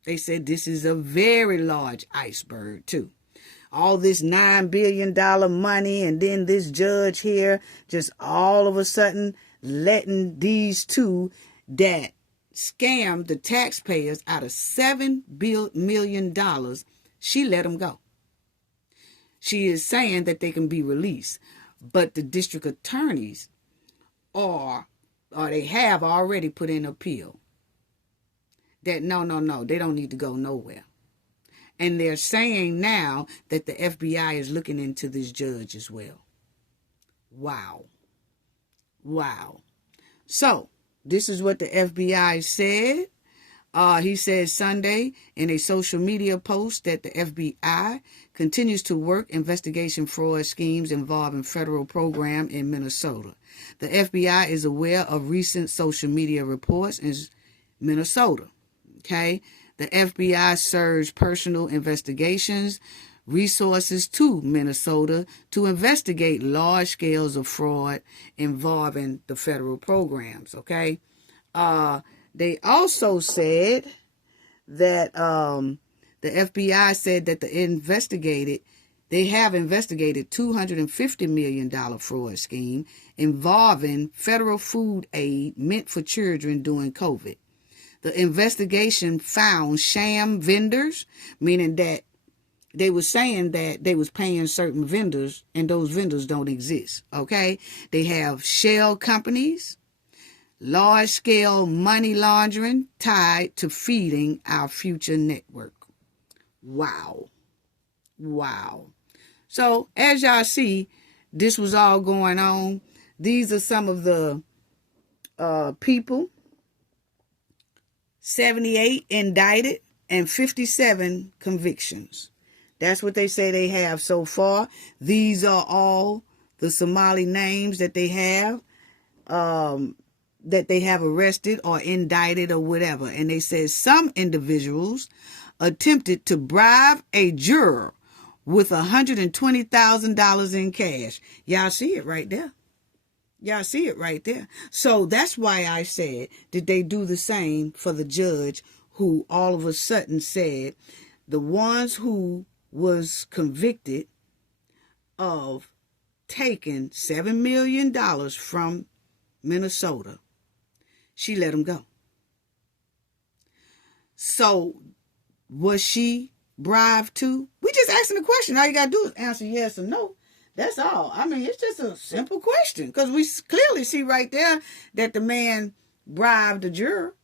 They said this is a very large iceberg, too. All this $9 billion money, and then this judge here just all of a sudden letting these two that scammed the taxpayers out of $7 million, she let them go. She is saying that they can be released, but the district attorneys they have already put in appeal that no, they don't need to go nowhere. And they're saying now that the FBI is looking into this judge as well. Wow. So, this is what the FBI said. He said Sunday in a social media post that the FBI continues to work investigation fraud schemes involving federal program in Minnesota. The FBI is aware of recent social media reports in Minnesota. Okay? The FBI surged personal investigations resources to Minnesota to investigate large scales of fraud involving the federal programs. Okay? They also said that the FBI said that they have investigated $250 million fraud scheme involving federal food aid meant for children during COVID. The investigation found sham vendors, meaning that they were saying that they was paying certain vendors and those vendors don't exist. Okay? They have shell companies, large-scale money laundering tied to feeding our future network. Wow. So, as y'all see, this was all going on. These are some of the people. 78 indicted and 57 convictions. That's what they say they have so far. These are all the Somali names that they have. That they have arrested or indicted or whatever. And they said some individuals attempted to bribe a juror with $120,000 in cash. Y'all see it right there. Y'all see it right there. So that's why I said, did they do the same for the judge who all of a sudden said the ones who was convicted of taking $7 million from Minnesota, she let him go. So was she bribed too? We just asking the question. All you got to do is answer yes or no. That's all. I mean, it's just a simple question because we clearly see right there that the man bribed a juror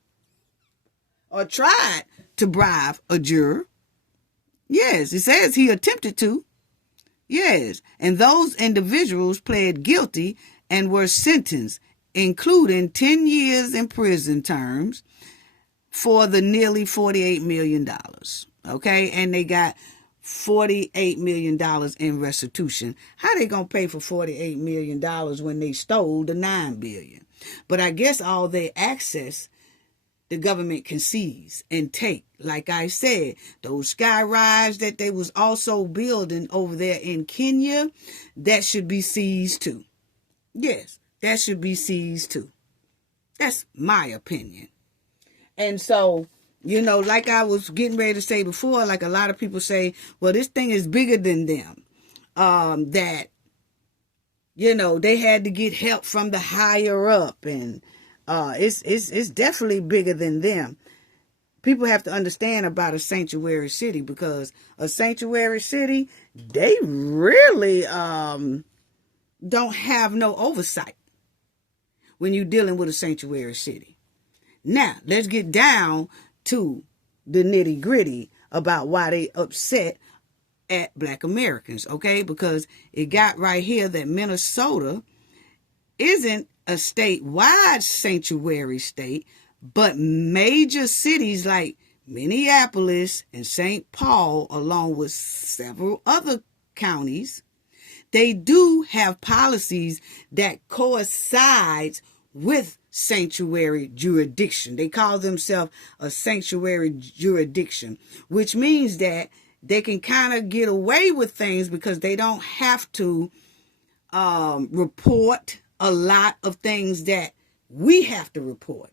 or tried to bribe a juror. Yes, it says he attempted to. Yes, and those individuals pled guilty and were sentenced, including 10 years in prison terms for the nearly $48 million. Okay, and they got $48 million in restitution. How they gonna pay for $48 million when they stole the $9 billion? But I guess all their access the government can seize and take. Like I said, those sky rides that they was also building over there in Kenya, that should be seized too. Yes, that should be seized too. That's my opinion. And so, you know, like I was getting ready to say before, like a lot of people say, well, this thing is bigger than them. That, you know, they had to get help from the higher up, and it's definitely bigger than them. People have to understand about a sanctuary city, because a sanctuary city, they really don't have no oversight when you're dealing with a sanctuary city. Now, let's get down to the nitty gritty about why they upset at Black Americans, okay? Because it got right here that Minnesota isn't a statewide sanctuary state, but major cities like Minneapolis and St. Paul, along with several other counties, they do have policies that coincides with sanctuary jurisdiction. They call themselves a sanctuary jurisdiction, which means that they can kind of get away with things because they don't have to report a lot of things that we have to report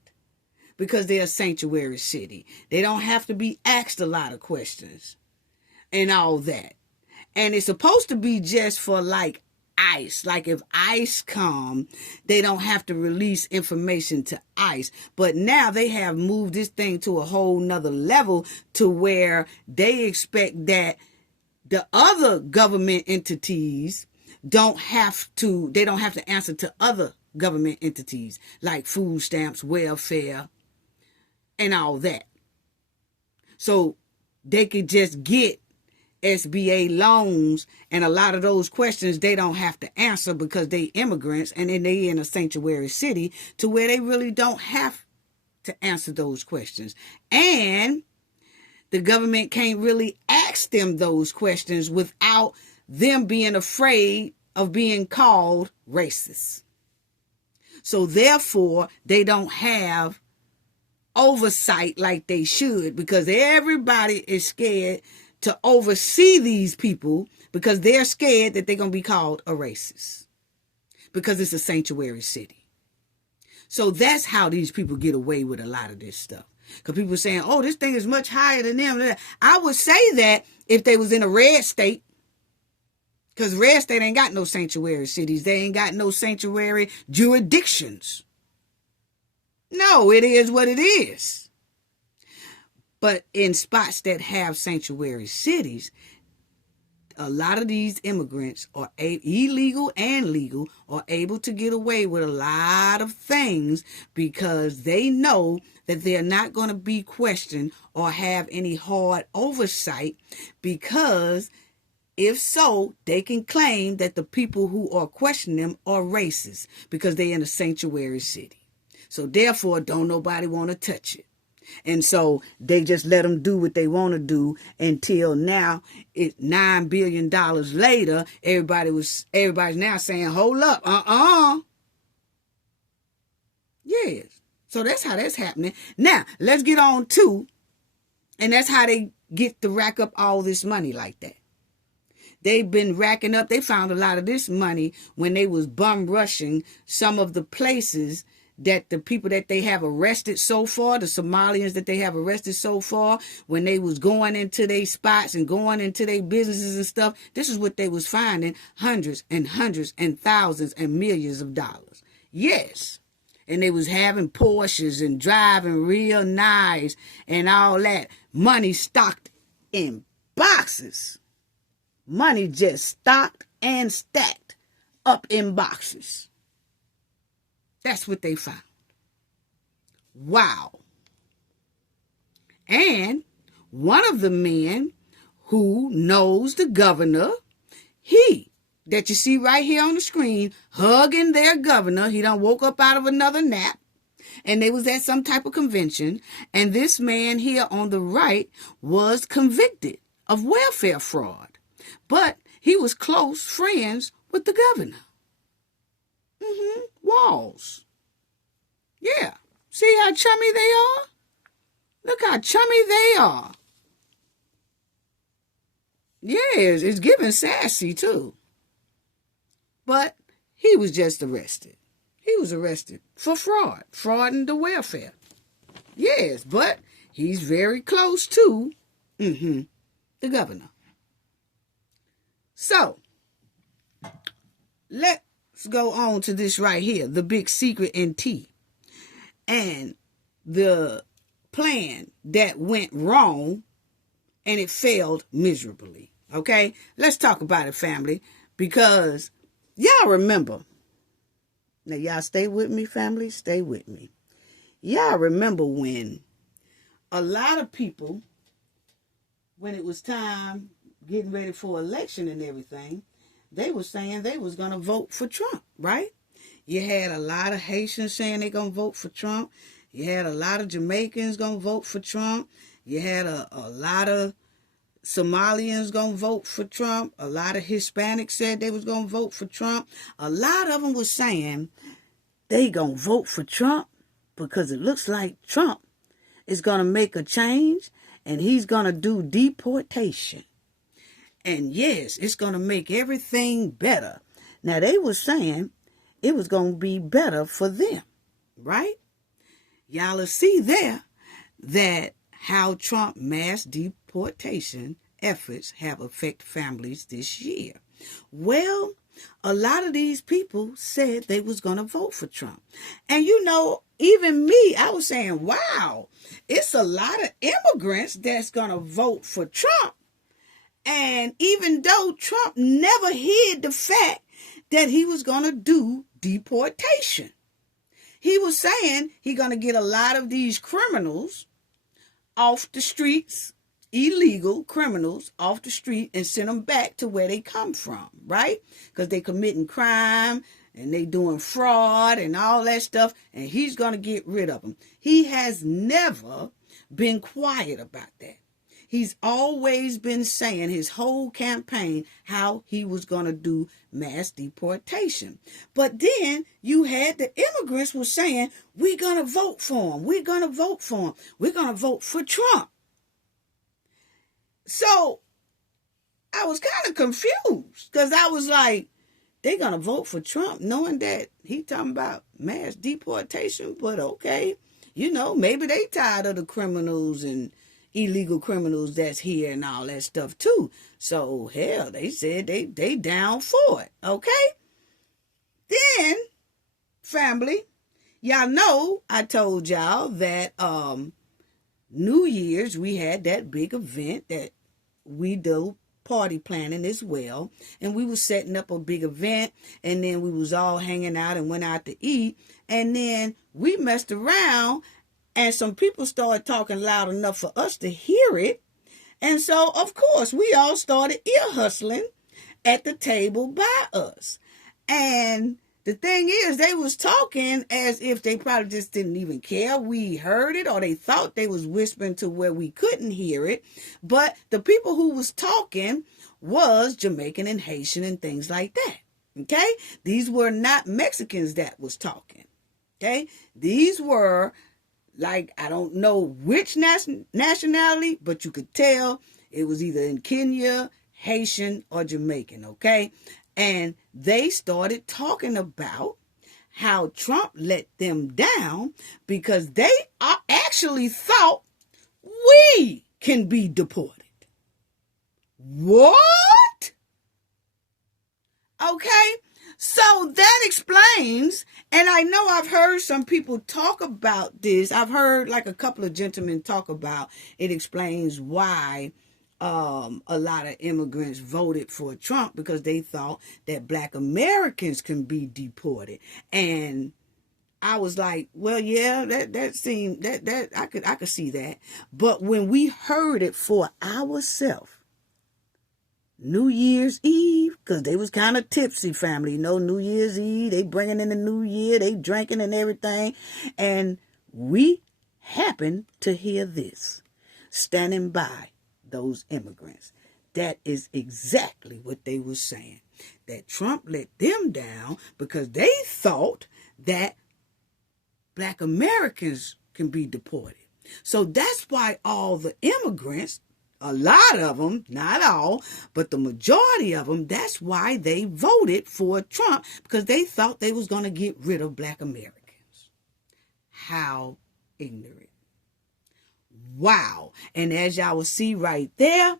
because they're a sanctuary city. They don't have to be asked a lot of questions and all that. And it's supposed to be just for like ICE. Like if ICE come, they don't have to release information to ICE. But now they have moved this thing to a whole nother level to where they expect that the other government entities don't have to answer to other government entities like food stamps, welfare, and all that. So they could just get SBA loans, and a lot of those questions they don't have to answer because they immigrants and then they in a sanctuary city to where they really don't have to answer those questions. And the government can't really ask them those questions without them being afraid of being called racist. So therefore, they don't have oversight like they should, because everybody is scared to oversee these people because they're scared that they're going to be called a racist because it's a sanctuary city. So that's how these people get away with a lot of this stuff. Because people are saying, oh, this thing is much higher than them. I would say that if they was in a red state, because red state ain't got no sanctuary cities. They ain't got no sanctuary jurisdictions. No, it is what it is. But in spots that have sanctuary cities, a lot of these immigrants are illegal and legal are able to get away with a lot of things because they know that they're not going to be questioned or have any hard oversight, because if so, they can claim that the people who are questioning them are racist because they're in a sanctuary city. So therefore, don't nobody want to touch it. And so they just let them do what they want to do until now. It's $9 billion later. Everybody's now saying, hold up, Yes. So that's how that's happening. Now, let's get on to, and that's how they get to rack up all this money like that. They've been racking up. They found a lot of this money when they was bum rushing some of the places that the people that they have arrested so far, the Somalians that they have arrested so far, when they was going into their spots and going into their businesses and stuff, this is what they was finding, hundreds and thousands and millions of dollars. Yes. And they was having Porsches and driving real nice and all that. Money stocked in boxes. Money just stocked and stacked up in boxes. That's what they found. Wow. And one of the men who knows the governor, that you see right here on the screen, hugging their governor. He done woke up out of another nap. And they was at some type of convention. And this man here on the right was convicted of welfare fraud. But he was close friends with the governor. Walls. Yeah. See how chummy they are? Look how chummy they are. Yes, it's giving sassy too. But he was just arrested. He was arrested for fraud. Fraud in the welfare. Yes, but he's very close to the governor. So, let's go on to this right here, the big secret in tea. And the plan that went wrong and it failed miserably. Okay? Let's talk about it, family, because y'all remember. Now, y'all stay with me, family. Stay with me. Y'all remember when a lot of people, when it was time getting ready for election and everything, they were saying they was going to vote for Trump, right? You had a lot of Haitians saying they're going to vote for Trump. You had a lot of Jamaicans going to vote for Trump. You had a lot of Somalians going to vote for Trump. A lot of Hispanics said they was going to vote for Trump. A lot of them was saying they going to vote for Trump because it looks like Trump is going to make a change and he's going to do deportation. And yes, it's going to make everything better. Now, they were saying it was going to be better for them, right? Y'all will see there that how Trump mass deportation efforts have affected families this year. Well, a lot of these people said they was going to vote for Trump. And you know, even me, I was saying, wow, it's a lot of immigrants that's going to vote for Trump. And even though Trump never hid the fact that he was going to do deportation, he was saying he's going to get a lot of these criminals off the streets, illegal criminals off the street, and send them back to where they come from, right? Because they committing crime and they doing fraud and all that stuff, and he's going to get rid of them. He has never been quiet about that. He's always been saying his whole campaign how he was going to do mass deportation. But then you had the immigrants were saying, we're going to vote for him. We're going to vote for him. We're going to vote for Trump. So I was kind of confused because I was like, they're going to vote for Trump knowing that he talking about mass deportation. But okay, you know, maybe they tired of the criminals and illegal criminals that's here and all that stuff too. So hell, they said they down for it. Okay. Then, family, y'all know I told y'all that New Year's we had that big event that we do party planning as well, and we was setting up a big event, and then we was all hanging out and went out to eat, and then we messed around. And some people started talking loud enough for us to hear it. And so, of course, we all started ear hustling at the table by us. And the thing is, they was talking as if they probably just didn't even care we heard it, or they thought they was whispering to where we couldn't hear it. But the people who was talking was Jamaican and Haitian and things like that. Okay? These were not Mexicans that was talking. Okay? These were, like, I don't know which nationality, but you could tell it was either in Kenya, Haitian, or Jamaican, okay? And they started talking about how Trump let them down because they actually thought we can be deported. What? Okay, so that explains, and I know I've heard some people talk about this. I've heard like a couple of gentlemen talk about it explains why a lot of immigrants voted for Trump because they thought that Black Americans can be deported. And I was like, well, yeah, that seemed that I could see that. But when we heard it for ourselves, New Year's Eve, because they was kind of tipsy family, New Year's Eve, they bringing in the new year, they drinking and everything. And we happened to hear this, standing by those immigrants. That is exactly what they were saying, that Trump let them down because they thought that Black Americans can be deported. So that's why all the immigrants, a lot of them, not all, but the majority of them, that's why they voted for Trump, because they thought they was going to get rid of Black Americans. How ignorant. Wow. And as y'all will see right there,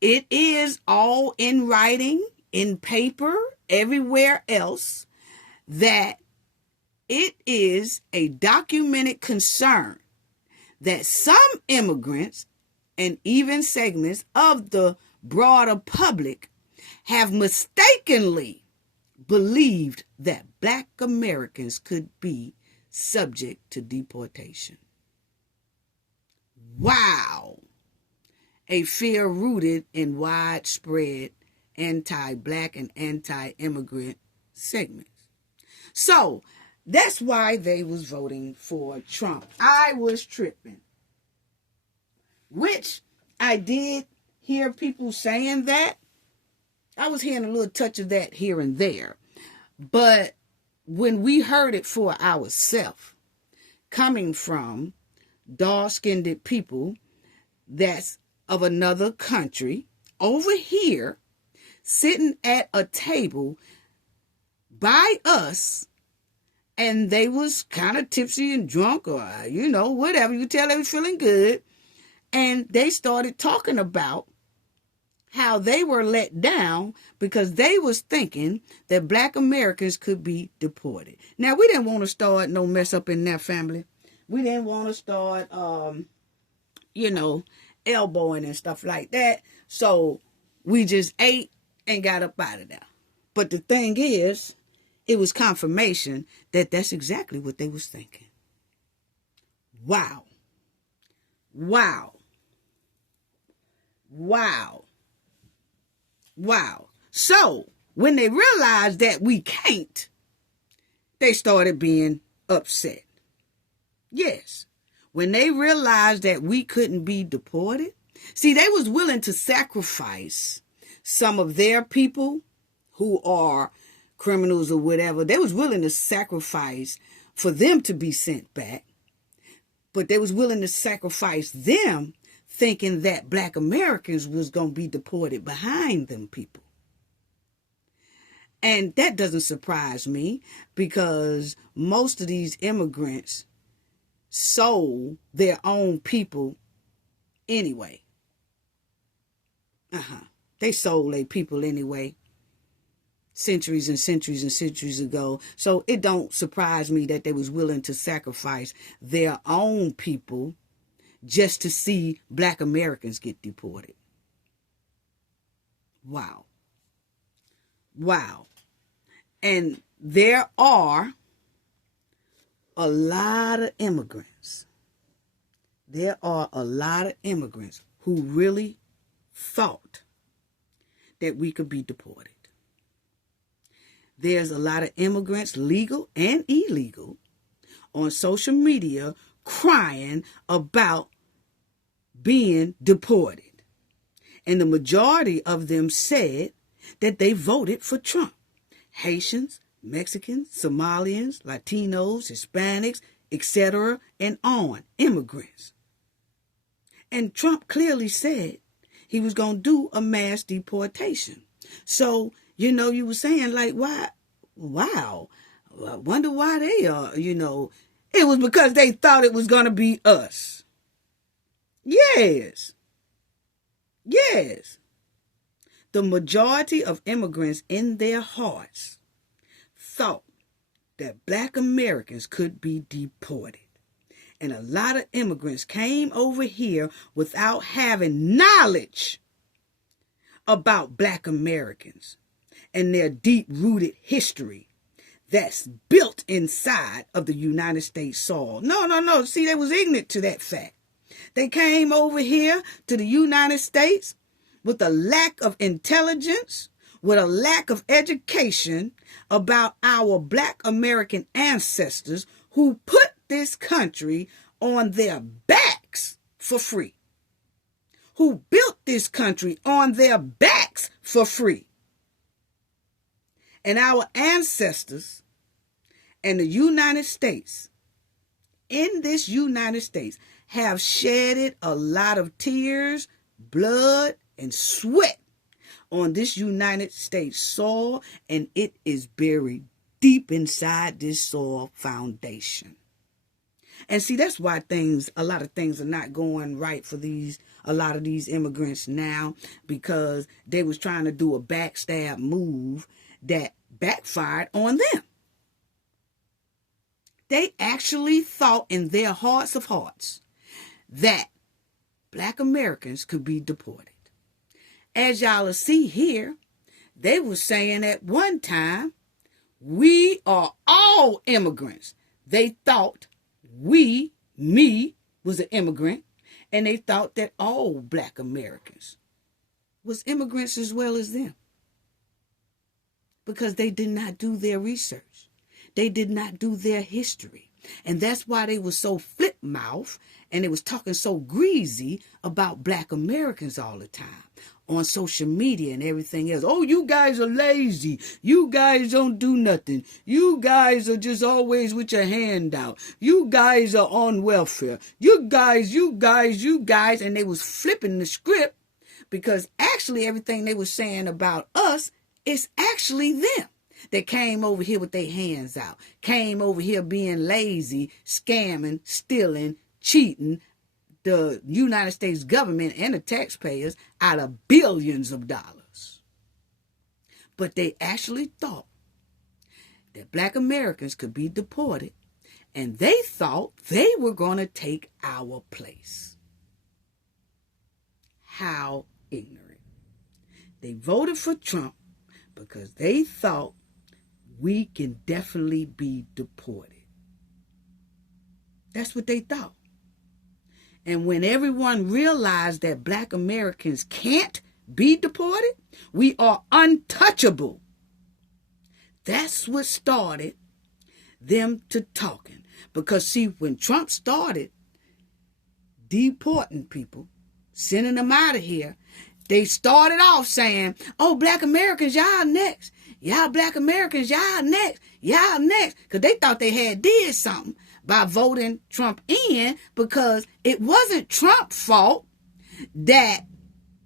it is all in writing, in paper, everywhere else, that it is a documented concern that some immigrants and even segments of the broader public have mistakenly believed that Black Americans could be subject to deportation. Wow. A fear rooted in widespread anti-Black and anti-immigrant segments. So that's why they was voting for Trump. I was tripping. Which I did hear people saying that. I was hearing a little touch of that here and there. But when we heard it for ourselves, coming from dark-skinned people that's of another country over here, sitting at a table by us, and they was kind of tipsy and drunk or, whatever. You tell they was feeling good. And they started talking about how they were let down because they was thinking that Black Americans could be deported. Now, we didn't want to start no mess up in their family. We didn't want to start, elbowing and stuff like that. So we just ate and got up out of there. But the thing is, it was confirmation that that's exactly what they was thinking. Wow. Wow. Wow. Wow. So when they realized that we can't, they started being upset. Yes. When they realized that we couldn't be deported, see, they was willing to sacrifice some of their people who are criminals or whatever. They was willing to sacrifice for them to be sent back. But they was willing to sacrifice them thinking that Black Americans was going to be deported behind them people. And that doesn't surprise me because most of these immigrants sold their own people anyway. They sold their people anyway. Centuries and centuries and centuries ago. So it don't surprise me that they was willing to sacrifice their own people just to see Black Americans get deported. Wow. Wow. And there are a lot of immigrants. There are a lot of immigrants who really thought that we could be deported. There's a lot of immigrants, legal and illegal, on social media crying about being deported. And the majority of them said that they voted for Trump. Haitians, Mexicans, Somalians, Latinos, Hispanics, etc., and on, immigrants. And Trump clearly said he was going to do a mass deportation. So, you were saying like, why? Wow. Well, I wonder why they are, It was because they thought it was going to be us. Yes. Yes. The majority of immigrants in their hearts thought that Black Americans could be deported. And a lot of immigrants came over here without having knowledge about Black Americans and their deep-rooted history that's built inside of the United States soil. No. See, they was ignorant to that fact. They came over here to the United States with a lack of intelligence, with a lack of education about our Black American ancestors who put this country on their backs for free, who built this country on their backs for free. And our ancestors and the United States, in this United States, have shedded a lot of tears, blood, and sweat on this United States soil, and it is buried deep inside this soil foundation. And see, that's why a lot of things are not going right for a lot of these immigrants now, because they was trying to do a backstab move that backfired on them. They actually thought in their hearts of hearts that Black Americans could be deported. As y'all will see here, they were saying at one time, we are all immigrants. They thought me was an immigrant, and they thought that all Black Americans was immigrants as well as them, because they did not do their research. They did not do their history. And that's why they were so flip-mouthed and they was talking so greasy about Black Americans all the time on social media and everything else. Oh, you guys are lazy. You guys don't do nothing. You guys are just always with your hand out. You guys are on welfare. You guys. And they was flipping the script, because actually everything they was saying about us is actually them. They came over here with their hands out, came over here being lazy, scamming, stealing, cheating the United States government and the taxpayers out of billions of dollars. But they actually thought that Black Americans could be deported, and they thought they were going to take our place. How ignorant. They voted for Trump because they thought we can definitely be deported. That's what they thought. And when everyone realized that Black Americans can't be deported, we are untouchable. That's what started them to talking. Because see, when Trump started deporting people, sending them out of here, they started off saying, oh, Black Americans, y'all next. Y'all Black Americans, y'all next. Y'all next. Because they thought they had did something by voting Trump in, because it wasn't Trump's fault that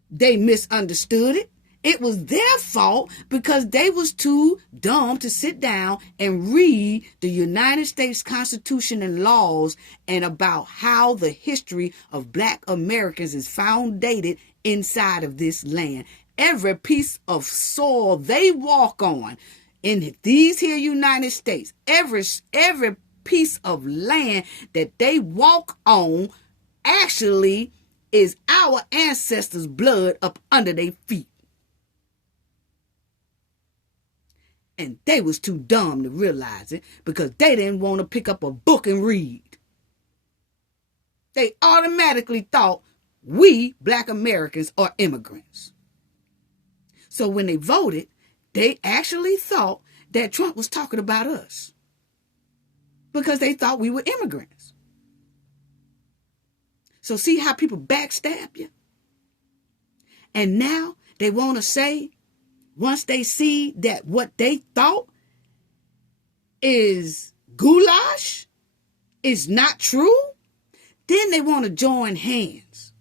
they misunderstood it. It was their fault because they was too dumb to sit down and read the United States Constitution and laws and about how the history of Black Americans is founded inside of this land. Every piece of soil they walk on in these here United States, every piece of land that they walk on actually is our ancestors' blood up under their feet. And they was too dumb to realize it because they didn't want to pick up a book and read. They automatically thought we Black Americans are immigrants. So when they voted, they actually thought that Trump was talking about us because they thought we were immigrants. So see how people backstab you? And now they want to say, once they see that what they thought is goulash is not true, then they want to join hands.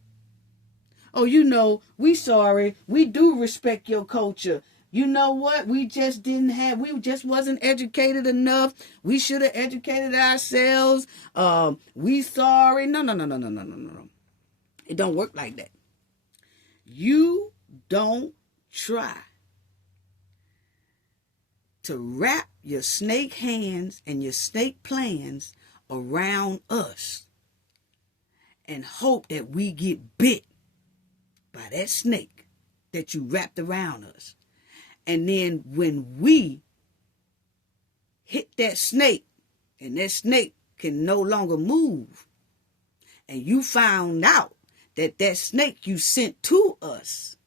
Oh, we sorry. We do respect your culture. you know what? We just wasn't educated enough. We should have educated ourselves. We sorry. No. It don't work like that. You don't try to wrap your snake hands and your snake plans around us and hope that we get bit by that snake that you wrapped around us. And then when we hit that snake and that snake can no longer move, and you found out that that snake you sent to us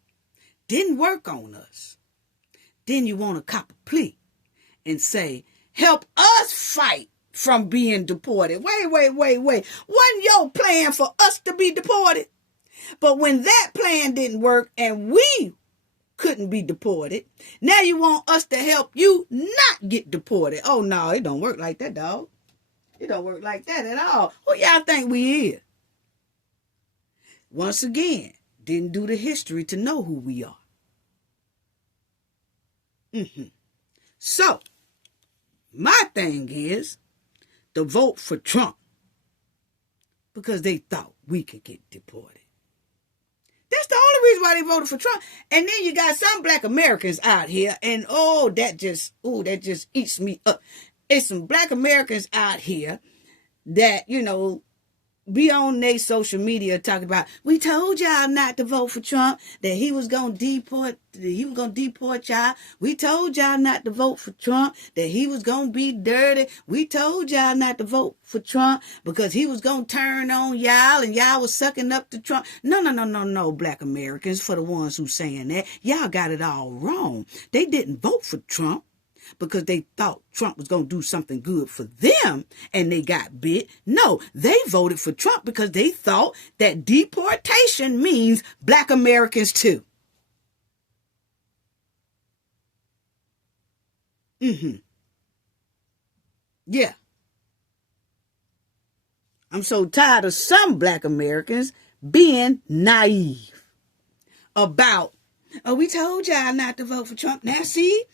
didn't work on us, then you want to cop a plea and say, help us fight from being deported. Wait. Wasn't your plan for us to be deported? But when that plan didn't work and we couldn't be deported, now you want us to help you not get deported. Oh, no, it don't work like that, dog. It don't work like that at all. Who y'all think we is? Once again, didn't do the history to know who we are. So, my thing is to vote for Trump because they thought we could get deported. That's the only reason why they voted for Trump. And then you got some black Americans out here, and that just eats me up. It's some black Americans out here that, be on their social media talking about, we told y'all not to vote for Trump, that he was going to deport y'all. We told y'all not to vote for Trump, that he was going to be dirty. We told y'all not to vote for Trump because he was going to turn on y'all and y'all was sucking up to Trump. No, black Americans, for the ones who saying that, y'all got it all wrong. They didn't vote for Trump because they thought Trump was going to do something good for them and they got bit. No, they voted for Trump because they thought that deportation means black Americans too. Yeah. I'm so tired of some black Americans being naive about, we told y'all not to vote for Trump. Now see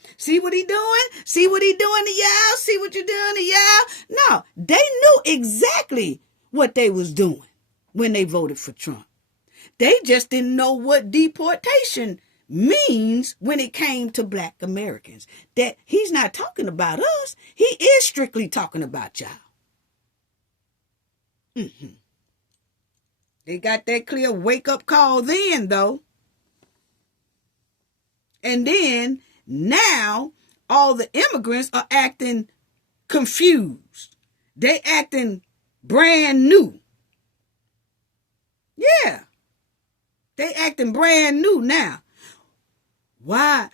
what he doing? See what he doing to y'all? See what you're doing to y'all? No, they knew exactly what they was doing when they voted for Trump. They just didn't know what deportation means when it came to black Americans. That he's not talking about us. He is strictly talking about y'all. They got that clear wake-up call then, though. And then now all the immigrants are acting confused. They acting brand new. Yeah. They acting brand new now. Why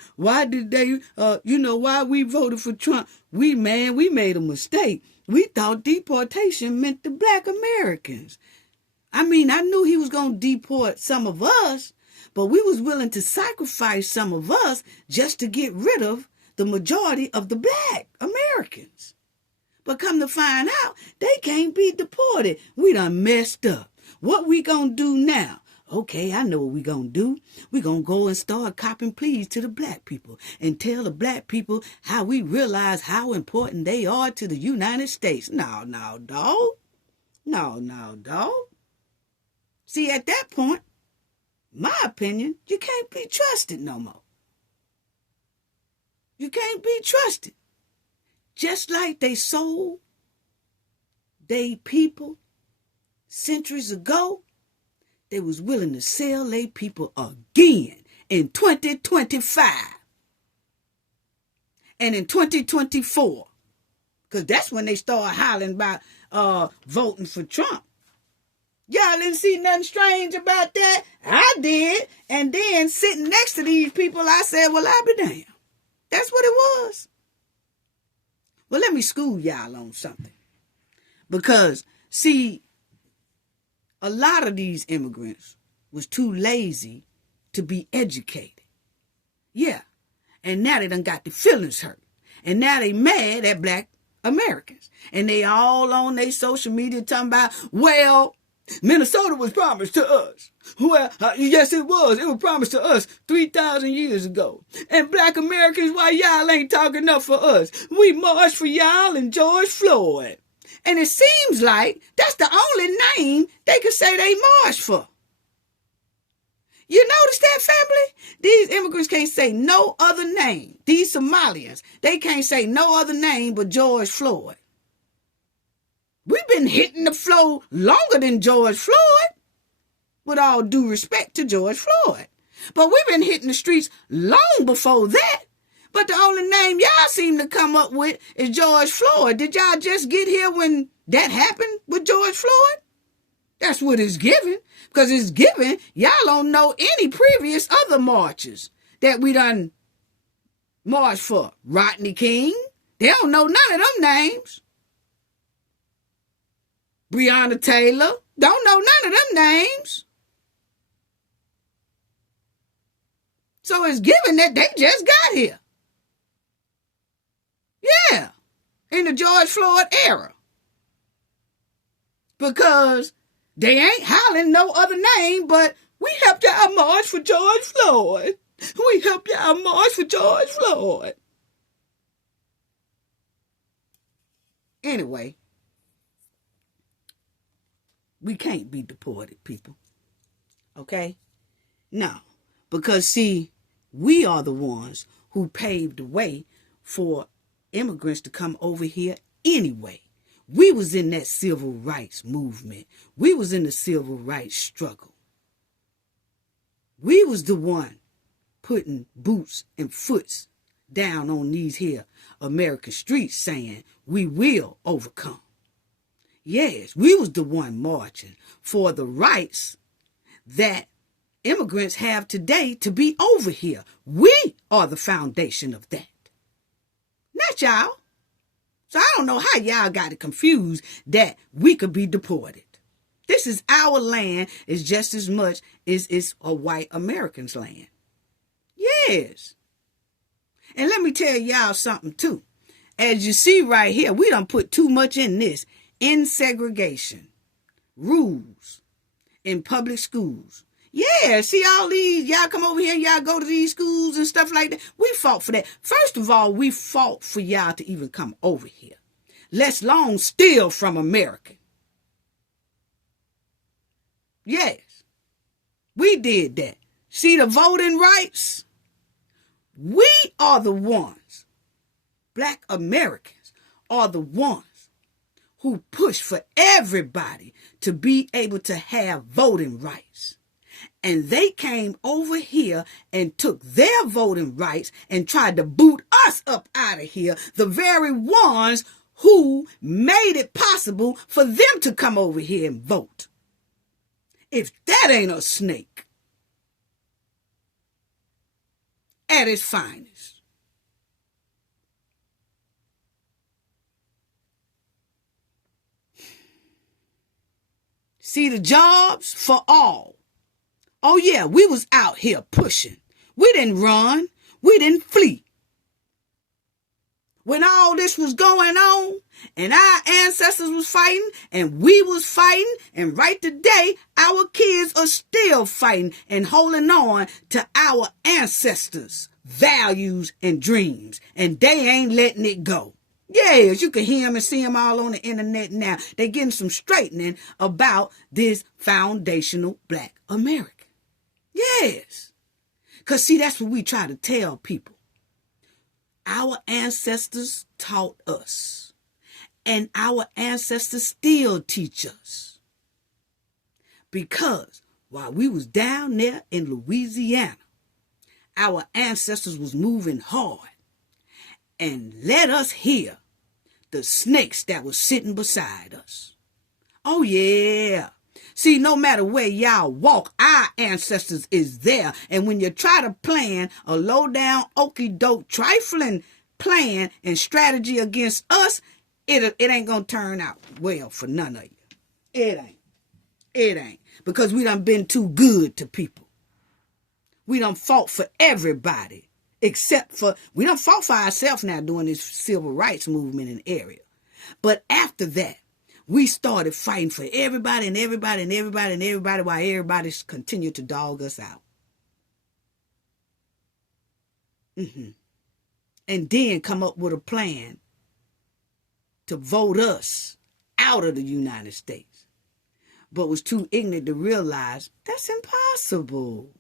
did they, why we voted for Trump? We made a mistake. We thought deportation meant the black Americans. I mean, I knew he was going to deport some of us, but we was willing to sacrifice some of us just to get rid of the majority of the black Americans. But come to find out, they can't be deported. We done messed up. What we gonna do now? Okay, I know what we gonna do. We gonna go and start copping pleas to the black people and tell the black people how we realize how important they are to the United States. No, dog. No, dog. See, at that point, my opinion, you can't be trusted no more. You can't be trusted. Just like they sold they people centuries ago, they was willing to sell they people again in 2025 and in 2024, because that's when they started hollering about voting for Trump. Y'all didn't see nothing strange about that? I did. And then sitting next to these people, I said, well, I'll be damned. That's what it was. Well, let me school y'all on something. Because, see, a lot of these immigrants was too lazy to be educated. Yeah. And now they done got their feelings hurt. And now they mad at black Americans. And they all on their social media talking about, well, Minnesota was promised to us. Well, yes, it was. It was promised to us 3,000 years ago. And black Americans, why y'all ain't talking up for us? We marched for y'all and George Floyd. And it seems like that's the only name they could say they marched for. You notice that, family? These immigrants can't say no other name. These Somalians, they can't say no other name but George Floyd. We've been hitting the floor longer than George Floyd, with all due respect to George Floyd. But we've been hitting the streets long before that. But the only name y'all seem to come up with is George Floyd. Did y'all just get here when that happened with George Floyd? That's what it's given. Because it's given, y'all don't know any previous other marches that we done marched for. Rodney King, they don't know none of them names. Breonna Taylor, don't know none of them names. So it's given that they just got here. Yeah, in the George Floyd era. Because they ain't hollering no other name, but we helped y'all march for George Floyd. We helped y'all march for George Floyd. Anyway, we can't be deported, people. Okay? No. Because, see, we are the ones who paved the way for immigrants to come over here anyway. We was in that civil rights movement. We was in the civil rights struggle. We was the one putting boots and foots down on these here American streets saying we will overcome. Yes, we was the one marching for the rights that immigrants have today to be over here. We are the foundation of that. Not y'all. So I don't know how y'all got it confused that we could be deported. This is our land. It's just as much as it's a white American's land. Yes. And let me tell y'all something too. As you see right here, we done put too much in this. In segregation. Rules. In public schools. Yeah, see all these, y'all come over here and y'all go to these schools and stuff like that. We fought for that. First of all, we fought for y'all to even come over here. Let's long steal from America. Yes, we did that. See the voting rights? We are the ones, black Americans are the ones who push for everybody to be able to have voting rights. And they came over here and took their voting rights and tried to boot us up out of here, the very ones who made it possible for them to come over here and vote. If that ain't a snake at its finest. See the jobs for all. Oh yeah, we was out here pushing. We didn't run. We didn't flee. When all this was going on and our ancestors was fighting and we was fighting, and right today our kids are still fighting and holding on to our ancestors' values and dreams, and they ain't letting it go. Yes, you can hear them and see them all on the internet now. They're getting some straightening about this foundational black America. Yes. Because, see, that's what we try to tell people. Our ancestors taught us. And our ancestors still teach us. Because while we was down there in Louisiana, our ancestors was moving hard and let us hear the snakes that was sitting beside us. Oh, yeah. See, no matter where y'all walk, our ancestors is there. And when you try to plan a low-down, okey-doke, trifling plan and strategy against us, it ain't going to turn out well for none of you. It ain't. It ain't. Because we done been too good to people. We done fought for everybody. Except for, we done fought for ourselves now during this civil rights movement in the area. But after that, We started fighting for everybody and everybody and everybody and everybody while everybody continued to dog us out. And then come up with a plan to vote us out of the United States. But was too ignorant to realize that's impossible.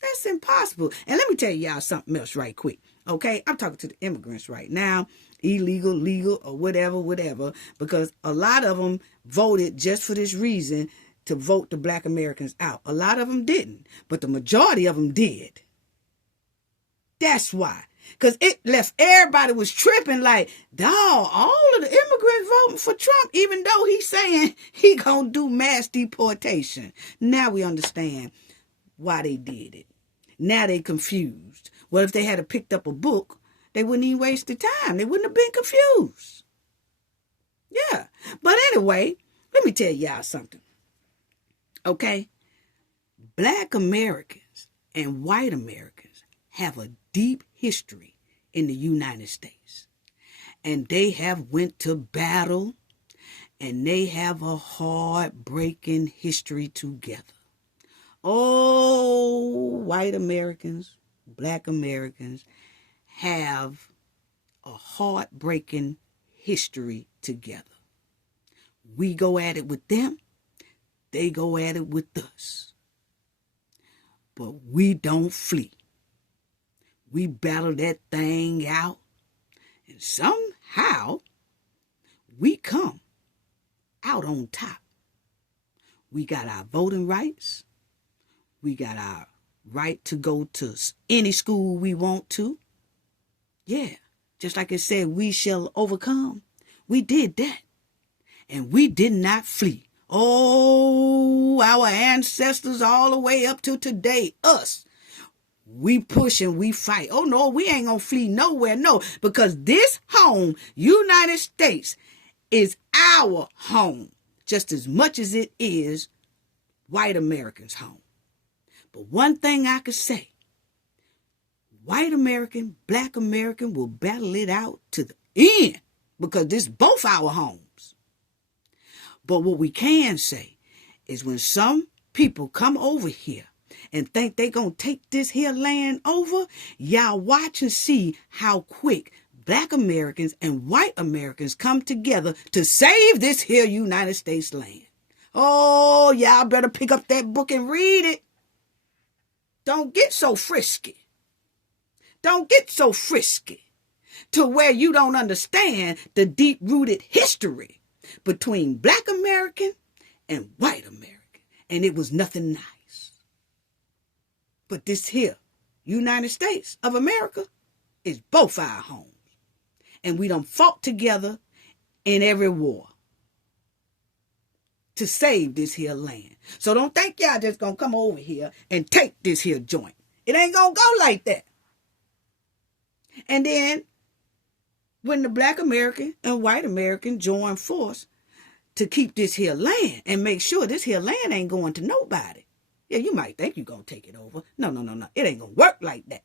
That's impossible. And let me tell y'all something else right quick. Okay, I'm talking to the immigrants right now, illegal, legal, or whatever, because a lot of them voted just for this reason, to vote the Black Americans out. A lot of them didn't, but the majority of them did. That's why. Because it left everybody was tripping like, dawg, all of the immigrants voting for Trump, even though he's saying he gonna do mass deportation. Now we understand why they did it. Now they confused. Well, if they had picked up a book, they wouldn't even waste the time. They wouldn't have been confused. Yeah. But anyway, let me tell y'all something. Okay? Black Americans and white Americans have a deep history in the United States. And they have went to battle, and they have a heartbreaking history together. Oh, white Americans, Black Americans have a heartbreaking history together. We go at it with them, they go at it with us. But we don't flee. We battle that thing out, and somehow we come out on top. We got our voting rights. We got our right to go to any school we want to. Yeah, just like it said, we shall overcome. We did that. And we did not flee. Oh, our ancestors all the way up to today, us. We push and we fight. Oh, no, we ain't gonna flee nowhere, no. Because this home, United States, is our home. Just as much as it is white Americans' home. But one thing I could say, white American, Black American will battle it out to the end because this is both our homes. But what we can say is when some people come over here and think they gonna take this here land over, y'all watch and see how quick Black Americans and white Americans come together to save this here United States land. Oh, y'all better pick up that book and read it. Don't get so frisky. Don't get so frisky to where you don't understand the deep-rooted history between Black American and white American. And it was nothing nice. But this here, United States of America, is both our homes. And we done fought together in every war to save this here land. So don't think y'all just gonna come over here and take this here joint. It ain't gonna go like that. And then when the Black American and white American join force to keep this here land and make sure this here land ain't going to nobody. Yeah, you might think you're gonna take it over. No. It ain't gonna work like that.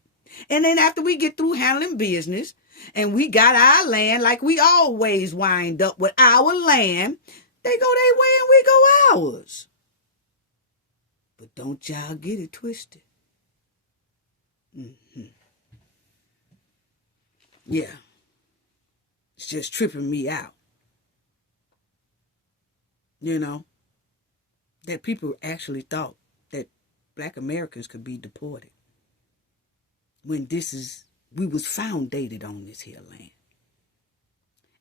And then after we get through handling business and we got our land like we always wind up with our land, they go their way and we go ours. But don't y'all get it twisted. Yeah. It's just tripping me out. You know, that people actually thought that Black Americans could be deported. When we was foundated on this here land.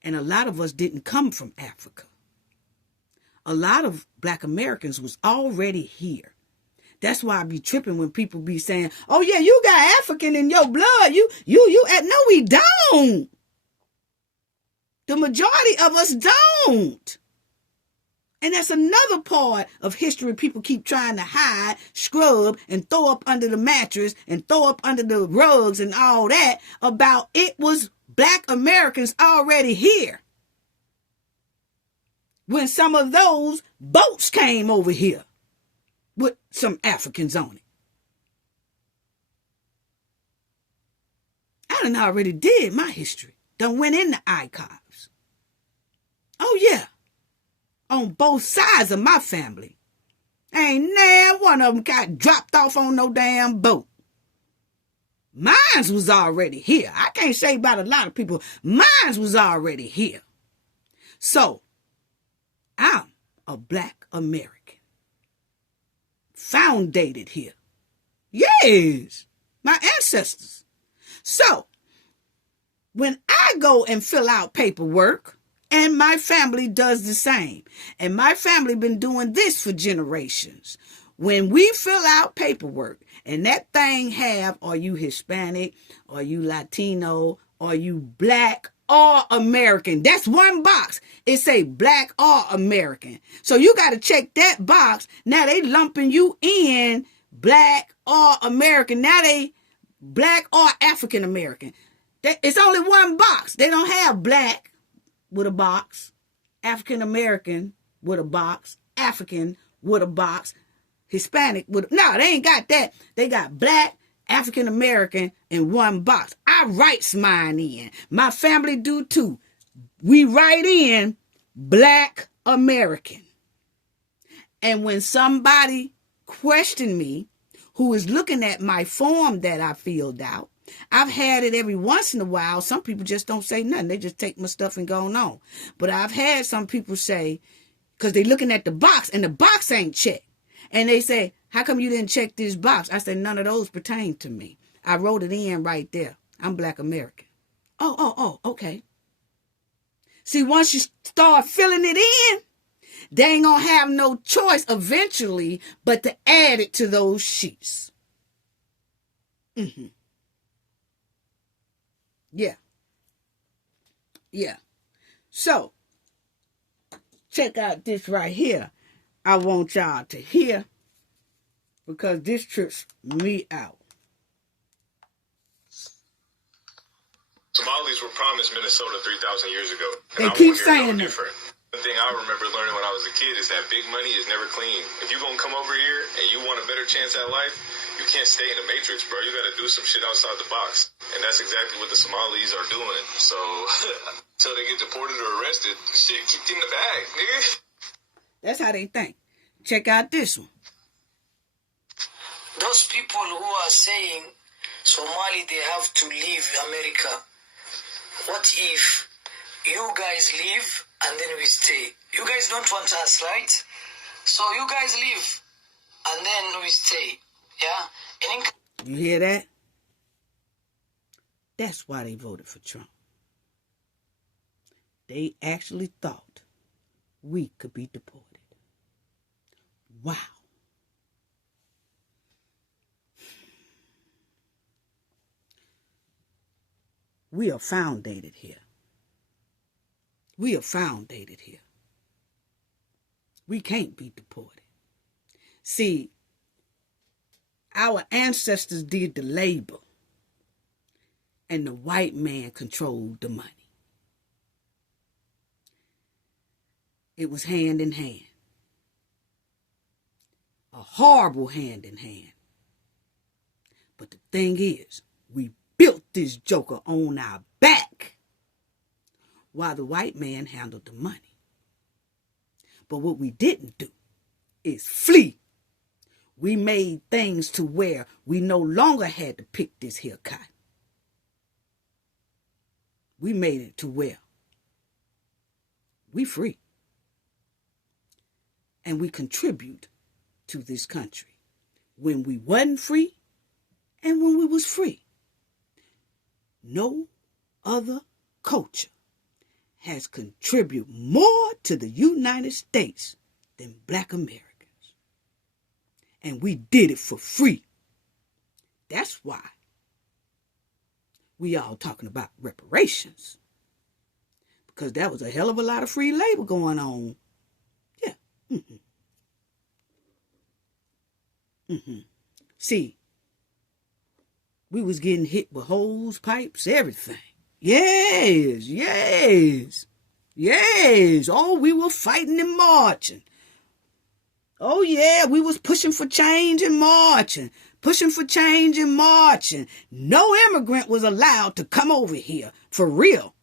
And a lot of us didn't come from Africa. A lot of Black Americans was already here. That's why I be tripping when people be saying, oh yeah, you got African in your blood. No, we don't. The majority of us don't. And that's another part of history people keep trying to hide, scrub, and throw up under the mattress and throw up under the rugs and all that about it was Black Americans already here. When some of those boats came over here with some Africans on it. I done already did my history. Done went in the archives. Oh yeah. on both sides of my family. Ain't nan one of them got dropped off on no damn boat. Mines was already here. I can't say about a lot of people. Mines was already here. So, I'm a Black American. Foundated here. Yes, my ancestors. So, when I go and fill out paperwork, and my family does the same, and my family been doing this for generations, when we fill out paperwork, and that thing have, are you Hispanic, are you Latino, are you Black or American? That's one box. It say Black or American. So you got to check that box. Now they lumping you in Black or American. Now they Black or African American. It's only one box. They don't have Black with a box, African American with a box, African with a box, Hispanic with no, they ain't got that. They got Black, African American in one box. I writes mine in. My family do too. We write in Black American. And when somebody question me who is looking at my form that I filled out, I've had it every once in a while. Some people just don't say nothing. They just take my stuff and go on. But I've had some people say, because they're looking at the box and the box ain't checked. And they say, how come you didn't check this box? I said, none of those pertain to me. I wrote it in right there. I'm Black American. Oh, okay. See, once you start filling it in, they ain't going to have no choice eventually but to add it to those sheets. Yeah. So, check out this right here. I want y'all to hear, because this trips me out. Somalis were promised Minnesota 3,000 years ago. They keep saying that. The thing I remember learning when I was a kid is that big money is never clean. If you're going to come over here and you want a better chance at life, you can't stay in the matrix, bro. You got to do some shit outside the box. And that's exactly what the Somalis are doing. So, until they get deported or arrested, shit kicked in the bag, nigga. That's how they think. Check out this one. Those people who are saying Somali, they have to leave America. What if you guys leave and then we stay? You guys don't want us, right? So you guys leave and then we stay. Yeah? You hear that? That's why they voted for Trump. They actually thought we could be deported. Wow. We are foundated here. We are foundated here. We can't be deported. See, our ancestors did the labor, and the white man controlled the money. It was hand in hand. A horrible hand in hand. But the thing is, we built this joker on our back while the white man handled the money. But what we didn't do is flee. We made things to where we no longer had to pick this here cotton. We made it to where we free. And we contribute to this country when we wasn't free and when we was free. No other culture has contributed more to the United States than Black Americans. And we did it for free. That's why we all talking about reparations. Because that was a hell of a lot of free labor going on. Yeah. See, we was getting hit with hose, pipes, everything. Yes. Oh, we were fighting and marching. Oh, yeah, we was pushing for change and marching. No immigrant was allowed to come over here, for real.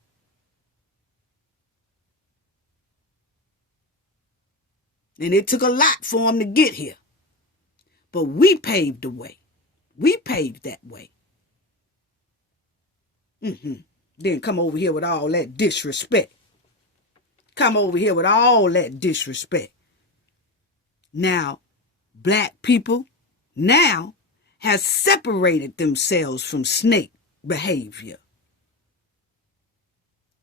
And it took a lot for them to get here. But we paved the way. We paved that way. Then come over here with all that disrespect. Come over here with all that disrespect. Now, black people now has separated themselves from snake behavior.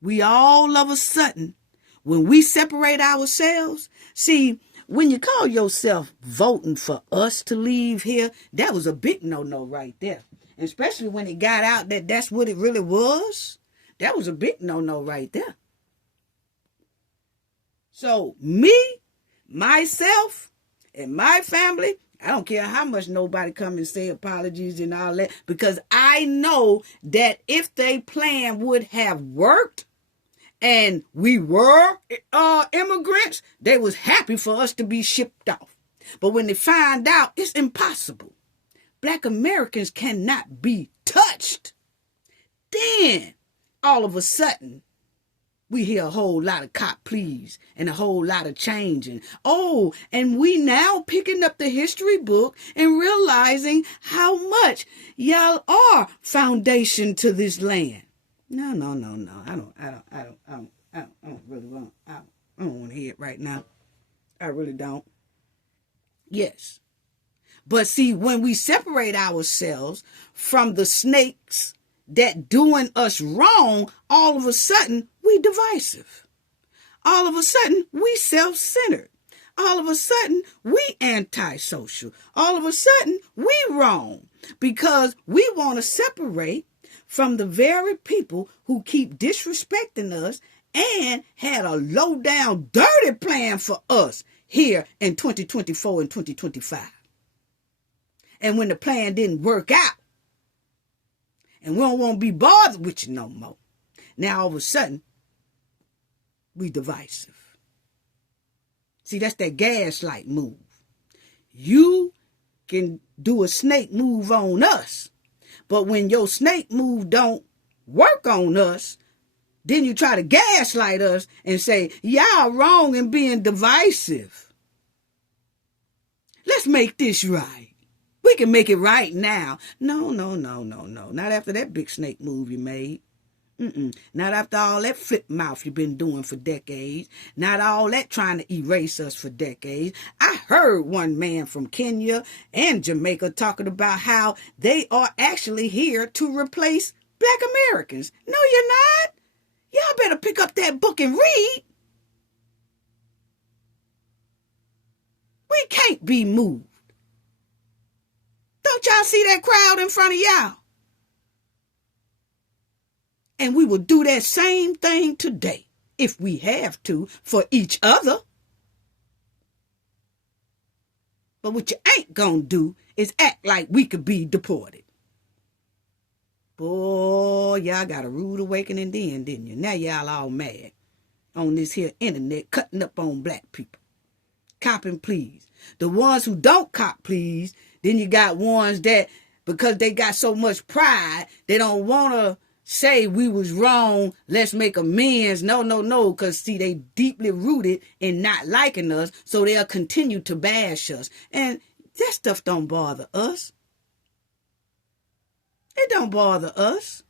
We all of a sudden, when we separate ourselves, see, when you call yourself voting for us to leave here, that was a big no-no right there. Especially when it got out that that's what it really was. That was a big no-no right there. So me, myself, and my family, I don't care how much nobody come and say apologies and all that, because I know that if they plan would have worked and we were immigrants, they was happy for us to be shipped off. But when they find out it's impossible, black Americans cannot be touched, then all of a sudden we hear a whole lot of cop pleas and a whole lot of changing. Oh, and we now picking up the history book and realizing how much y'all are foundation to this land. No. I don't really want. I don't want to hear it right now. I really don't. Yes. But see, when we separate ourselves from the snakes that doing us wrong, all of a sudden we divisive. All of a sudden we self-centered. All of a sudden we antisocial. All of a sudden we wrong because we want to separate from the very people who keep disrespecting us and had a low down dirty plan for us here in 2024 and 2025. And when the plan didn't work out, and we don't want to be bothered with you no more, now all of a sudden, we divisive. See, that's that gaslight move. You can do a snake move on us, but when your snake move don't work on us, then you try to gaslight us and say, y'all wrong in being divisive. Let's make this right. We can make it right now. No. Not after that big snake move you made. Not after all that flip mouth you've been doing for decades. Not all that trying to erase us for decades. I heard one man from Kenya and Jamaica talking about how they are actually here to replace black Americans. No, you're not. Y'all better pick up that book and read. We can't be moved. Don't y'all see that crowd in front of y'all? And we will do that same thing today, if we have to, for each other. But what you ain't gonna do is act like we could be deported. Boy, y'all got a rude awakening then, didn't you? Now y'all all mad on this here internet, cutting up on black people. Copping please. The ones who don't cop please, then you got ones that, because they got so much pride, they don't want to say we was wrong, let's make amends. No, because see, they deeply rooted in not liking us, so they'll continue to bash us. And that stuff don't bother us. It don't bother us.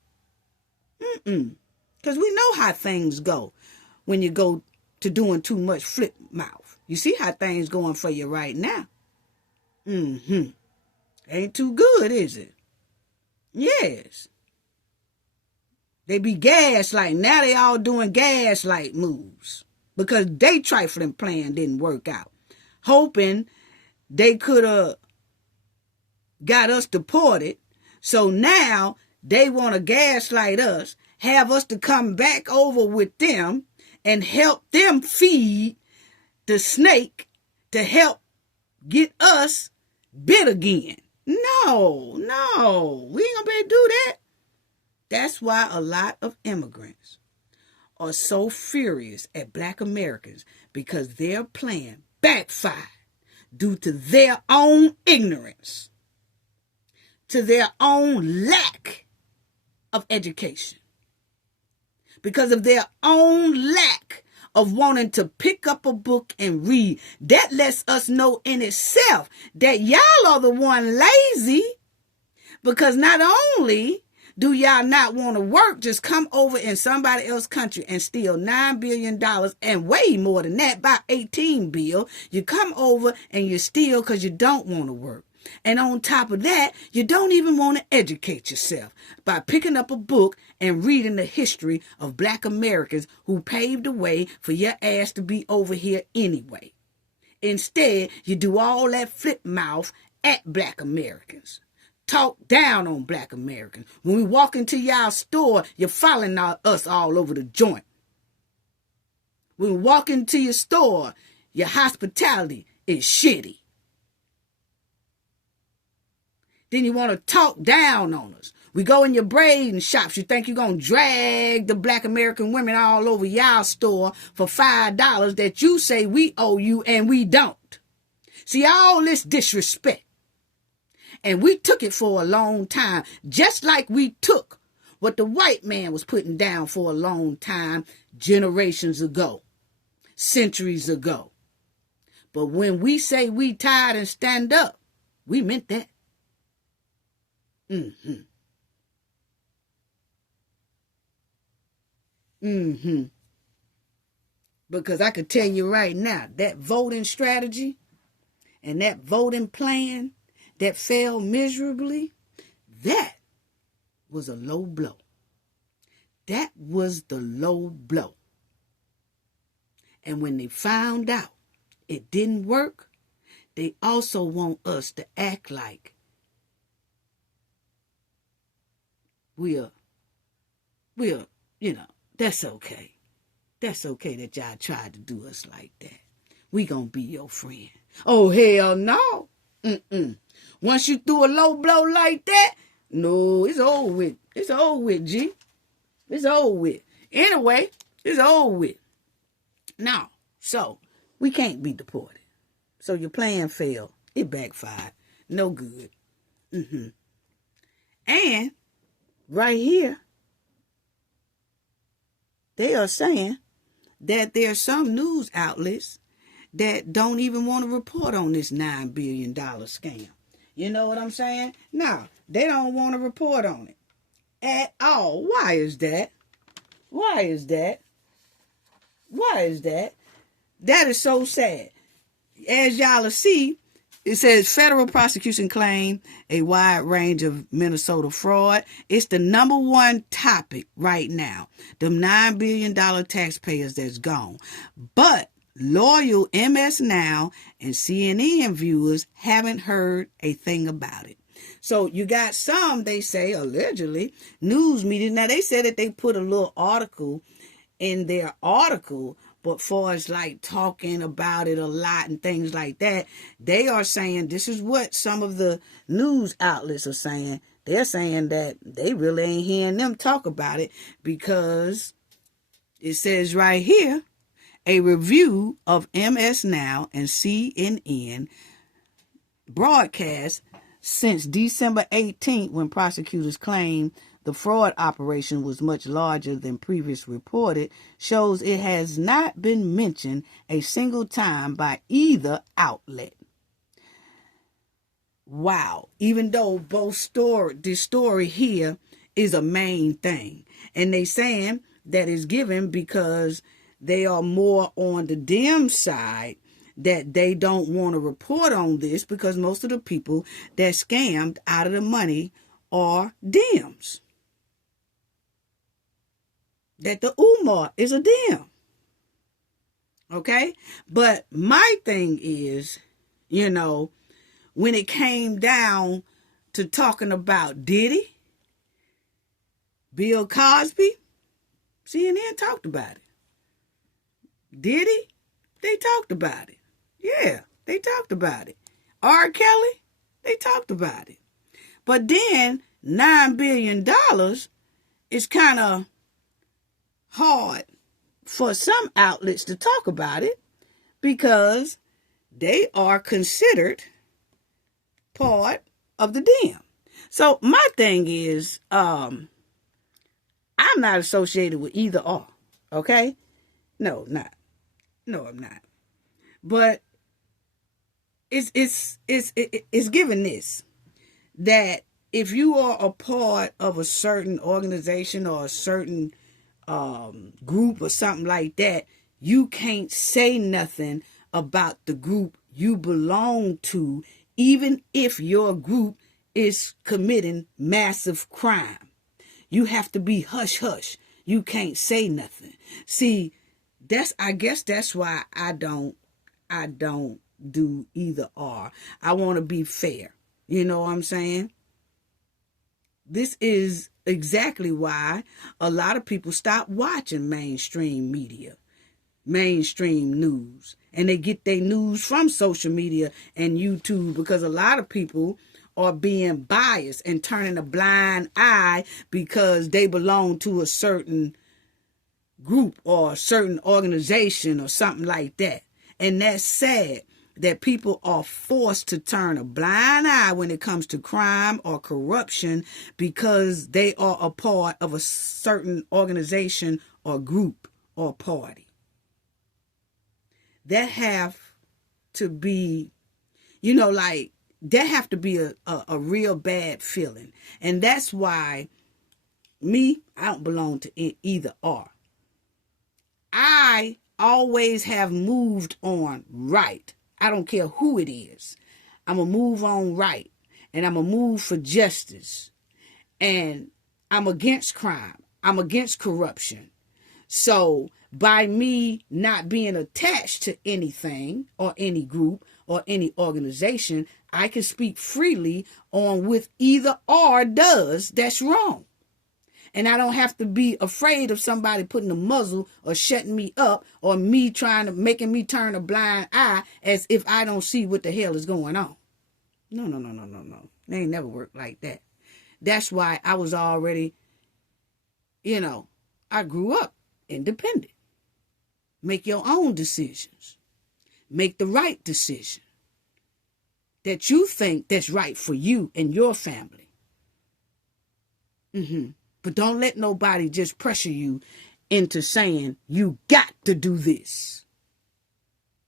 Because we know how things go when you go to doing too much flip mouth. You see how things going for you right now. Ain't too good, is it? Yes. They be gaslighting. Now they all doing gaslight moves because they trifling plan didn't work out. Hoping they could have got us deported. So now they want to gaslight us, have us to come back over with them and help them feed the snake to help get us bit again. No, we ain't gonna be able to do that. That's why a lot of immigrants are so furious at black Americans, because their plan backfired due to their own ignorance, to their own lack of education, because of their own lack of wanting to pick up a book and read. That lets us know in itself that y'all are the one lazy, because not only do y'all not want to work, just come over in somebody else's country and steal $9 billion and way more than that, by 18 bill. You come over and you steal because you don't want to work. And on top of that, you don't even want to educate yourself by picking up a book and reading the history of Black Americans who paved the way for your ass to be over here anyway. Instead, you do all that flip mouth at Black Americans. Talk down on Black Americans. When we walk into y'all store, you're following us all over the joint. When we walk into your store, your hospitality is shitty. Then you want to talk down on us. We go in your braiding shops. You think you're going to drag the Black American women all over y'all store for $5 that you say we owe you and we don't. See, all this disrespect. And we took it for a long time, just like we took what the white man was putting down for a long time, generations ago, centuries ago. But when we say we tired and stand up, we meant that. Because I could tell you right now, that voting strategy and that voting plan that fell miserably, that was a low blow. That was the low blow. And when they found out it didn't work, they also want us to act like we're, that's okay. That's okay that y'all tried to do us like that. We gonna be your friend. Oh, hell no. Once you threw a low blow like that, no, it's over with. It's over with, G. It's over with. Anyway, it's over with. Now, so, we can't be deported. So your plan failed. It backfired. No good. And, right here, they are saying that there are some news outlets that don't even want to report on this $9 billion scam. You know what I'm saying? No, they don't want to report on it at all. Why is that? Why is that? Why is that? That is so sad. As y'all will see, it says federal prosecution claim a wide range of Minnesota fraud. It's the number one topic right now. Them $9 billion taxpayers that's gone. But loyal MS Now and CNN viewers haven't heard a thing about it. So you got some, they say, allegedly, news media. Now, they said that they put a little article in their article, but far as like talking about it a lot and things like that, they are saying, this is what some of the news outlets are saying. They're saying that they really ain't hearing them talk about it, because it says right here, a review of MS Now and CNN broadcast since December 18th, when prosecutors claim the fraud operation was much larger than previously reported, shows it has not been mentioned a single time by either outlet. Wow. Even though this story here is a main thing. And they saying that it's given because they are more on the dim side, that they don't want to report on this because most of the people that scammed out of the money are Dems. That the Umar is a Dem. Okay? But my thing is, when it came down to talking about Diddy, Bill Cosby, CNN talked about it. Diddy, they talked about it. Yeah, they talked about it. R. Kelly, they talked about it. But then $9 billion is kind of hard for some outlets to talk about it, because they are considered part of the Dem. So my thing is, I'm not associated with either or. Okay? No, not. No, I'm not. But it's given this, that if you are a part of a certain organization or a certain group or something like that, you can't say nothing about the group you belong to, even if your group is committing massive crime. You have to be hush hush. You can't say nothing. See, I guess that's why I don't do either or. I want to be fair. You know what I'm saying? This is exactly why a lot of people stop watching mainstream media, mainstream news, and they get their news from social media and YouTube, because a lot of people are being biased and turning a blind eye because they belong to a certain group or a certain organization or something like that. And that's sad that people are forced to turn a blind eye when it comes to crime or corruption because they are a part of a certain organization or group or party. That have to be, that have to be a real bad feeling. And that's why I don't belong to either or. I always have moved on right. I don't care who it is. I'm going to move on right. And I'm going to move for justice. And I'm against crime. I'm against corruption. So by me not being attached to anything or any group or any organization, I can speak freely on what either or does that's wrong. And I don't have to be afraid of somebody putting a muzzle or shutting me up or making me turn a blind eye as if I don't see what the hell is going on. No. They ain't never worked like that. That's why I was already, I grew up independent. Make your own decisions. Make the right decision that you think that's right for you and your family. But don't let nobody just pressure you into saying, you got to do this.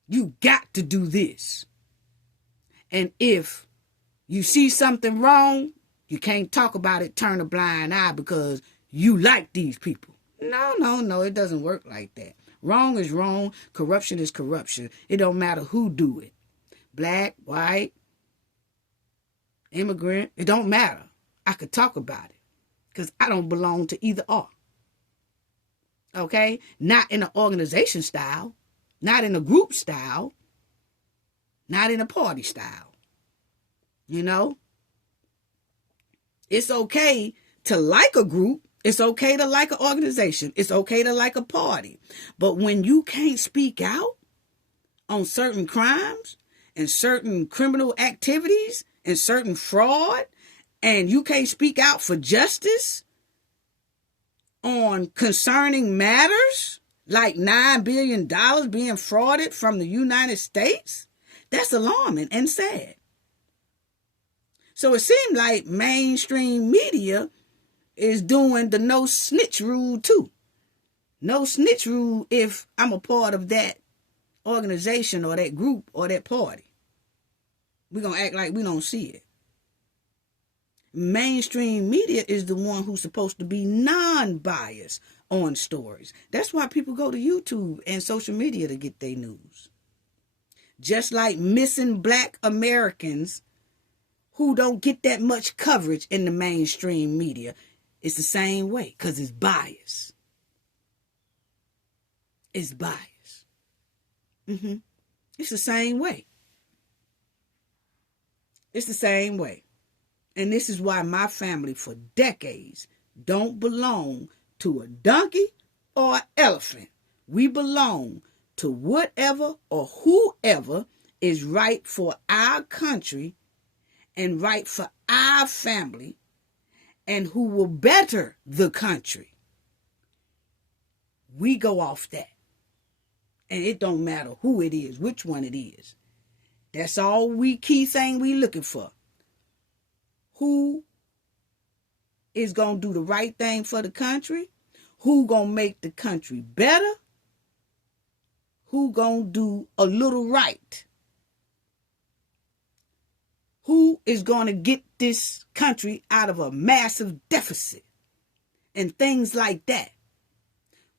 You got to do this. And if you see something wrong, you can't talk about it, turn a blind eye because you like these people. No, it doesn't work like that. Wrong is wrong. Corruption is corruption. It don't matter who do it. Black, white, immigrant, it don't matter. I could talk about it. Because I don't belong to either or. Okay? Not in an organization style. Not in a group style. Not in a party style. It's okay to like a group. It's okay to like an organization. It's okay to like a party. But when you can't speak out on certain crimes and certain criminal activities and certain fraud, and you can't speak out for justice on concerning matters like $9 billion being frauded from the United States, that's alarming and sad. So it seemed like mainstream media is doing the no snitch rule too. No snitch rule if I'm a part of that organization or that group or that party. We're going to act like we don't see it. Mainstream media is the one who's supposed to be non-biased on stories. That's why people go to YouTube and social media to get their news. Just like missing Black Americans who don't get that much coverage in the mainstream media. It's the same way because it's bias. It's bias. It's the same way. It's the same way. And this is why my family for decades don't belong to a donkey or an elephant. We belong to whatever or whoever is right for our country and right for our family and who will better the country. We go off that. And it don't matter who it is, which one it is. That's all key thing we looking for. Who is going to do the right thing for the country? Who going to make the country better? who gonna do a little right? Who is gonna get this country out of a massive deficit and things like that?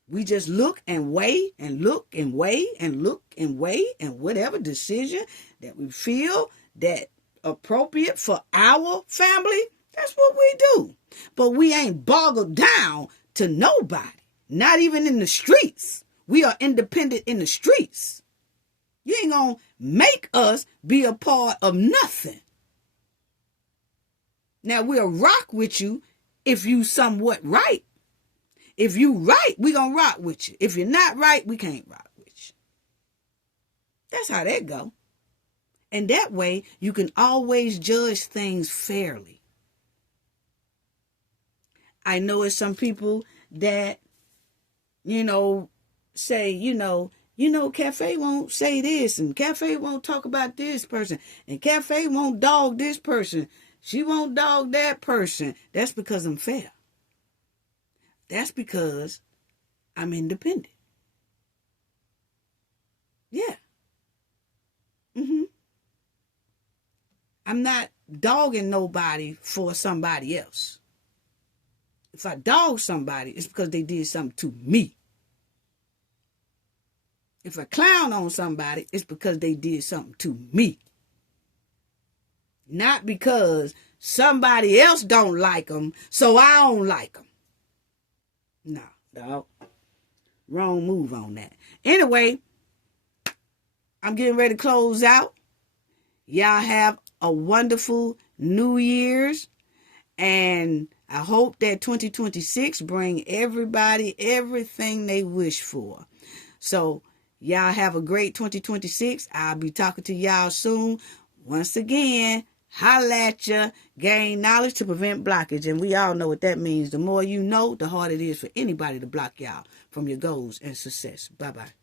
We just look and weigh and look and weigh and look and weigh, and whatever decision that we feel that appropriate for our family, that's what we do. But we ain't boggled down to nobody, not even in the streets. We are independent in the streets. You ain't gonna make us be a part of nothing. Now, we'll rock with you if you somewhat right. If you right, we gonna rock with you. If you're not right, we can't rock with you. That's how that go. And that way, you can always judge things fairly. I know it's some people that, say, Cafe won't say this, and Cafe won't talk about this person, and Cafe won't dog this person. She won't dog that person. That's because I'm fair. That's because I'm independent. Yeah. I'm not dogging nobody for somebody else. If I dog somebody, it's because they did something to me. If I clown on somebody, it's because they did something to me. Not because somebody else don't like them, so I don't like them. No, dog. Wrong move on that. Anyway, I'm getting ready to close out. Y'all have a wonderful New Year's. And I hope that 2026 bring everybody everything they wish for. So y'all have a great 2026. I'll be talking to y'all soon. Once again, holla at ya. Gain knowledge to prevent blockage. And we all know what that means. The more you know, the harder it is for anybody to block y'all from your goals and success. Bye-bye.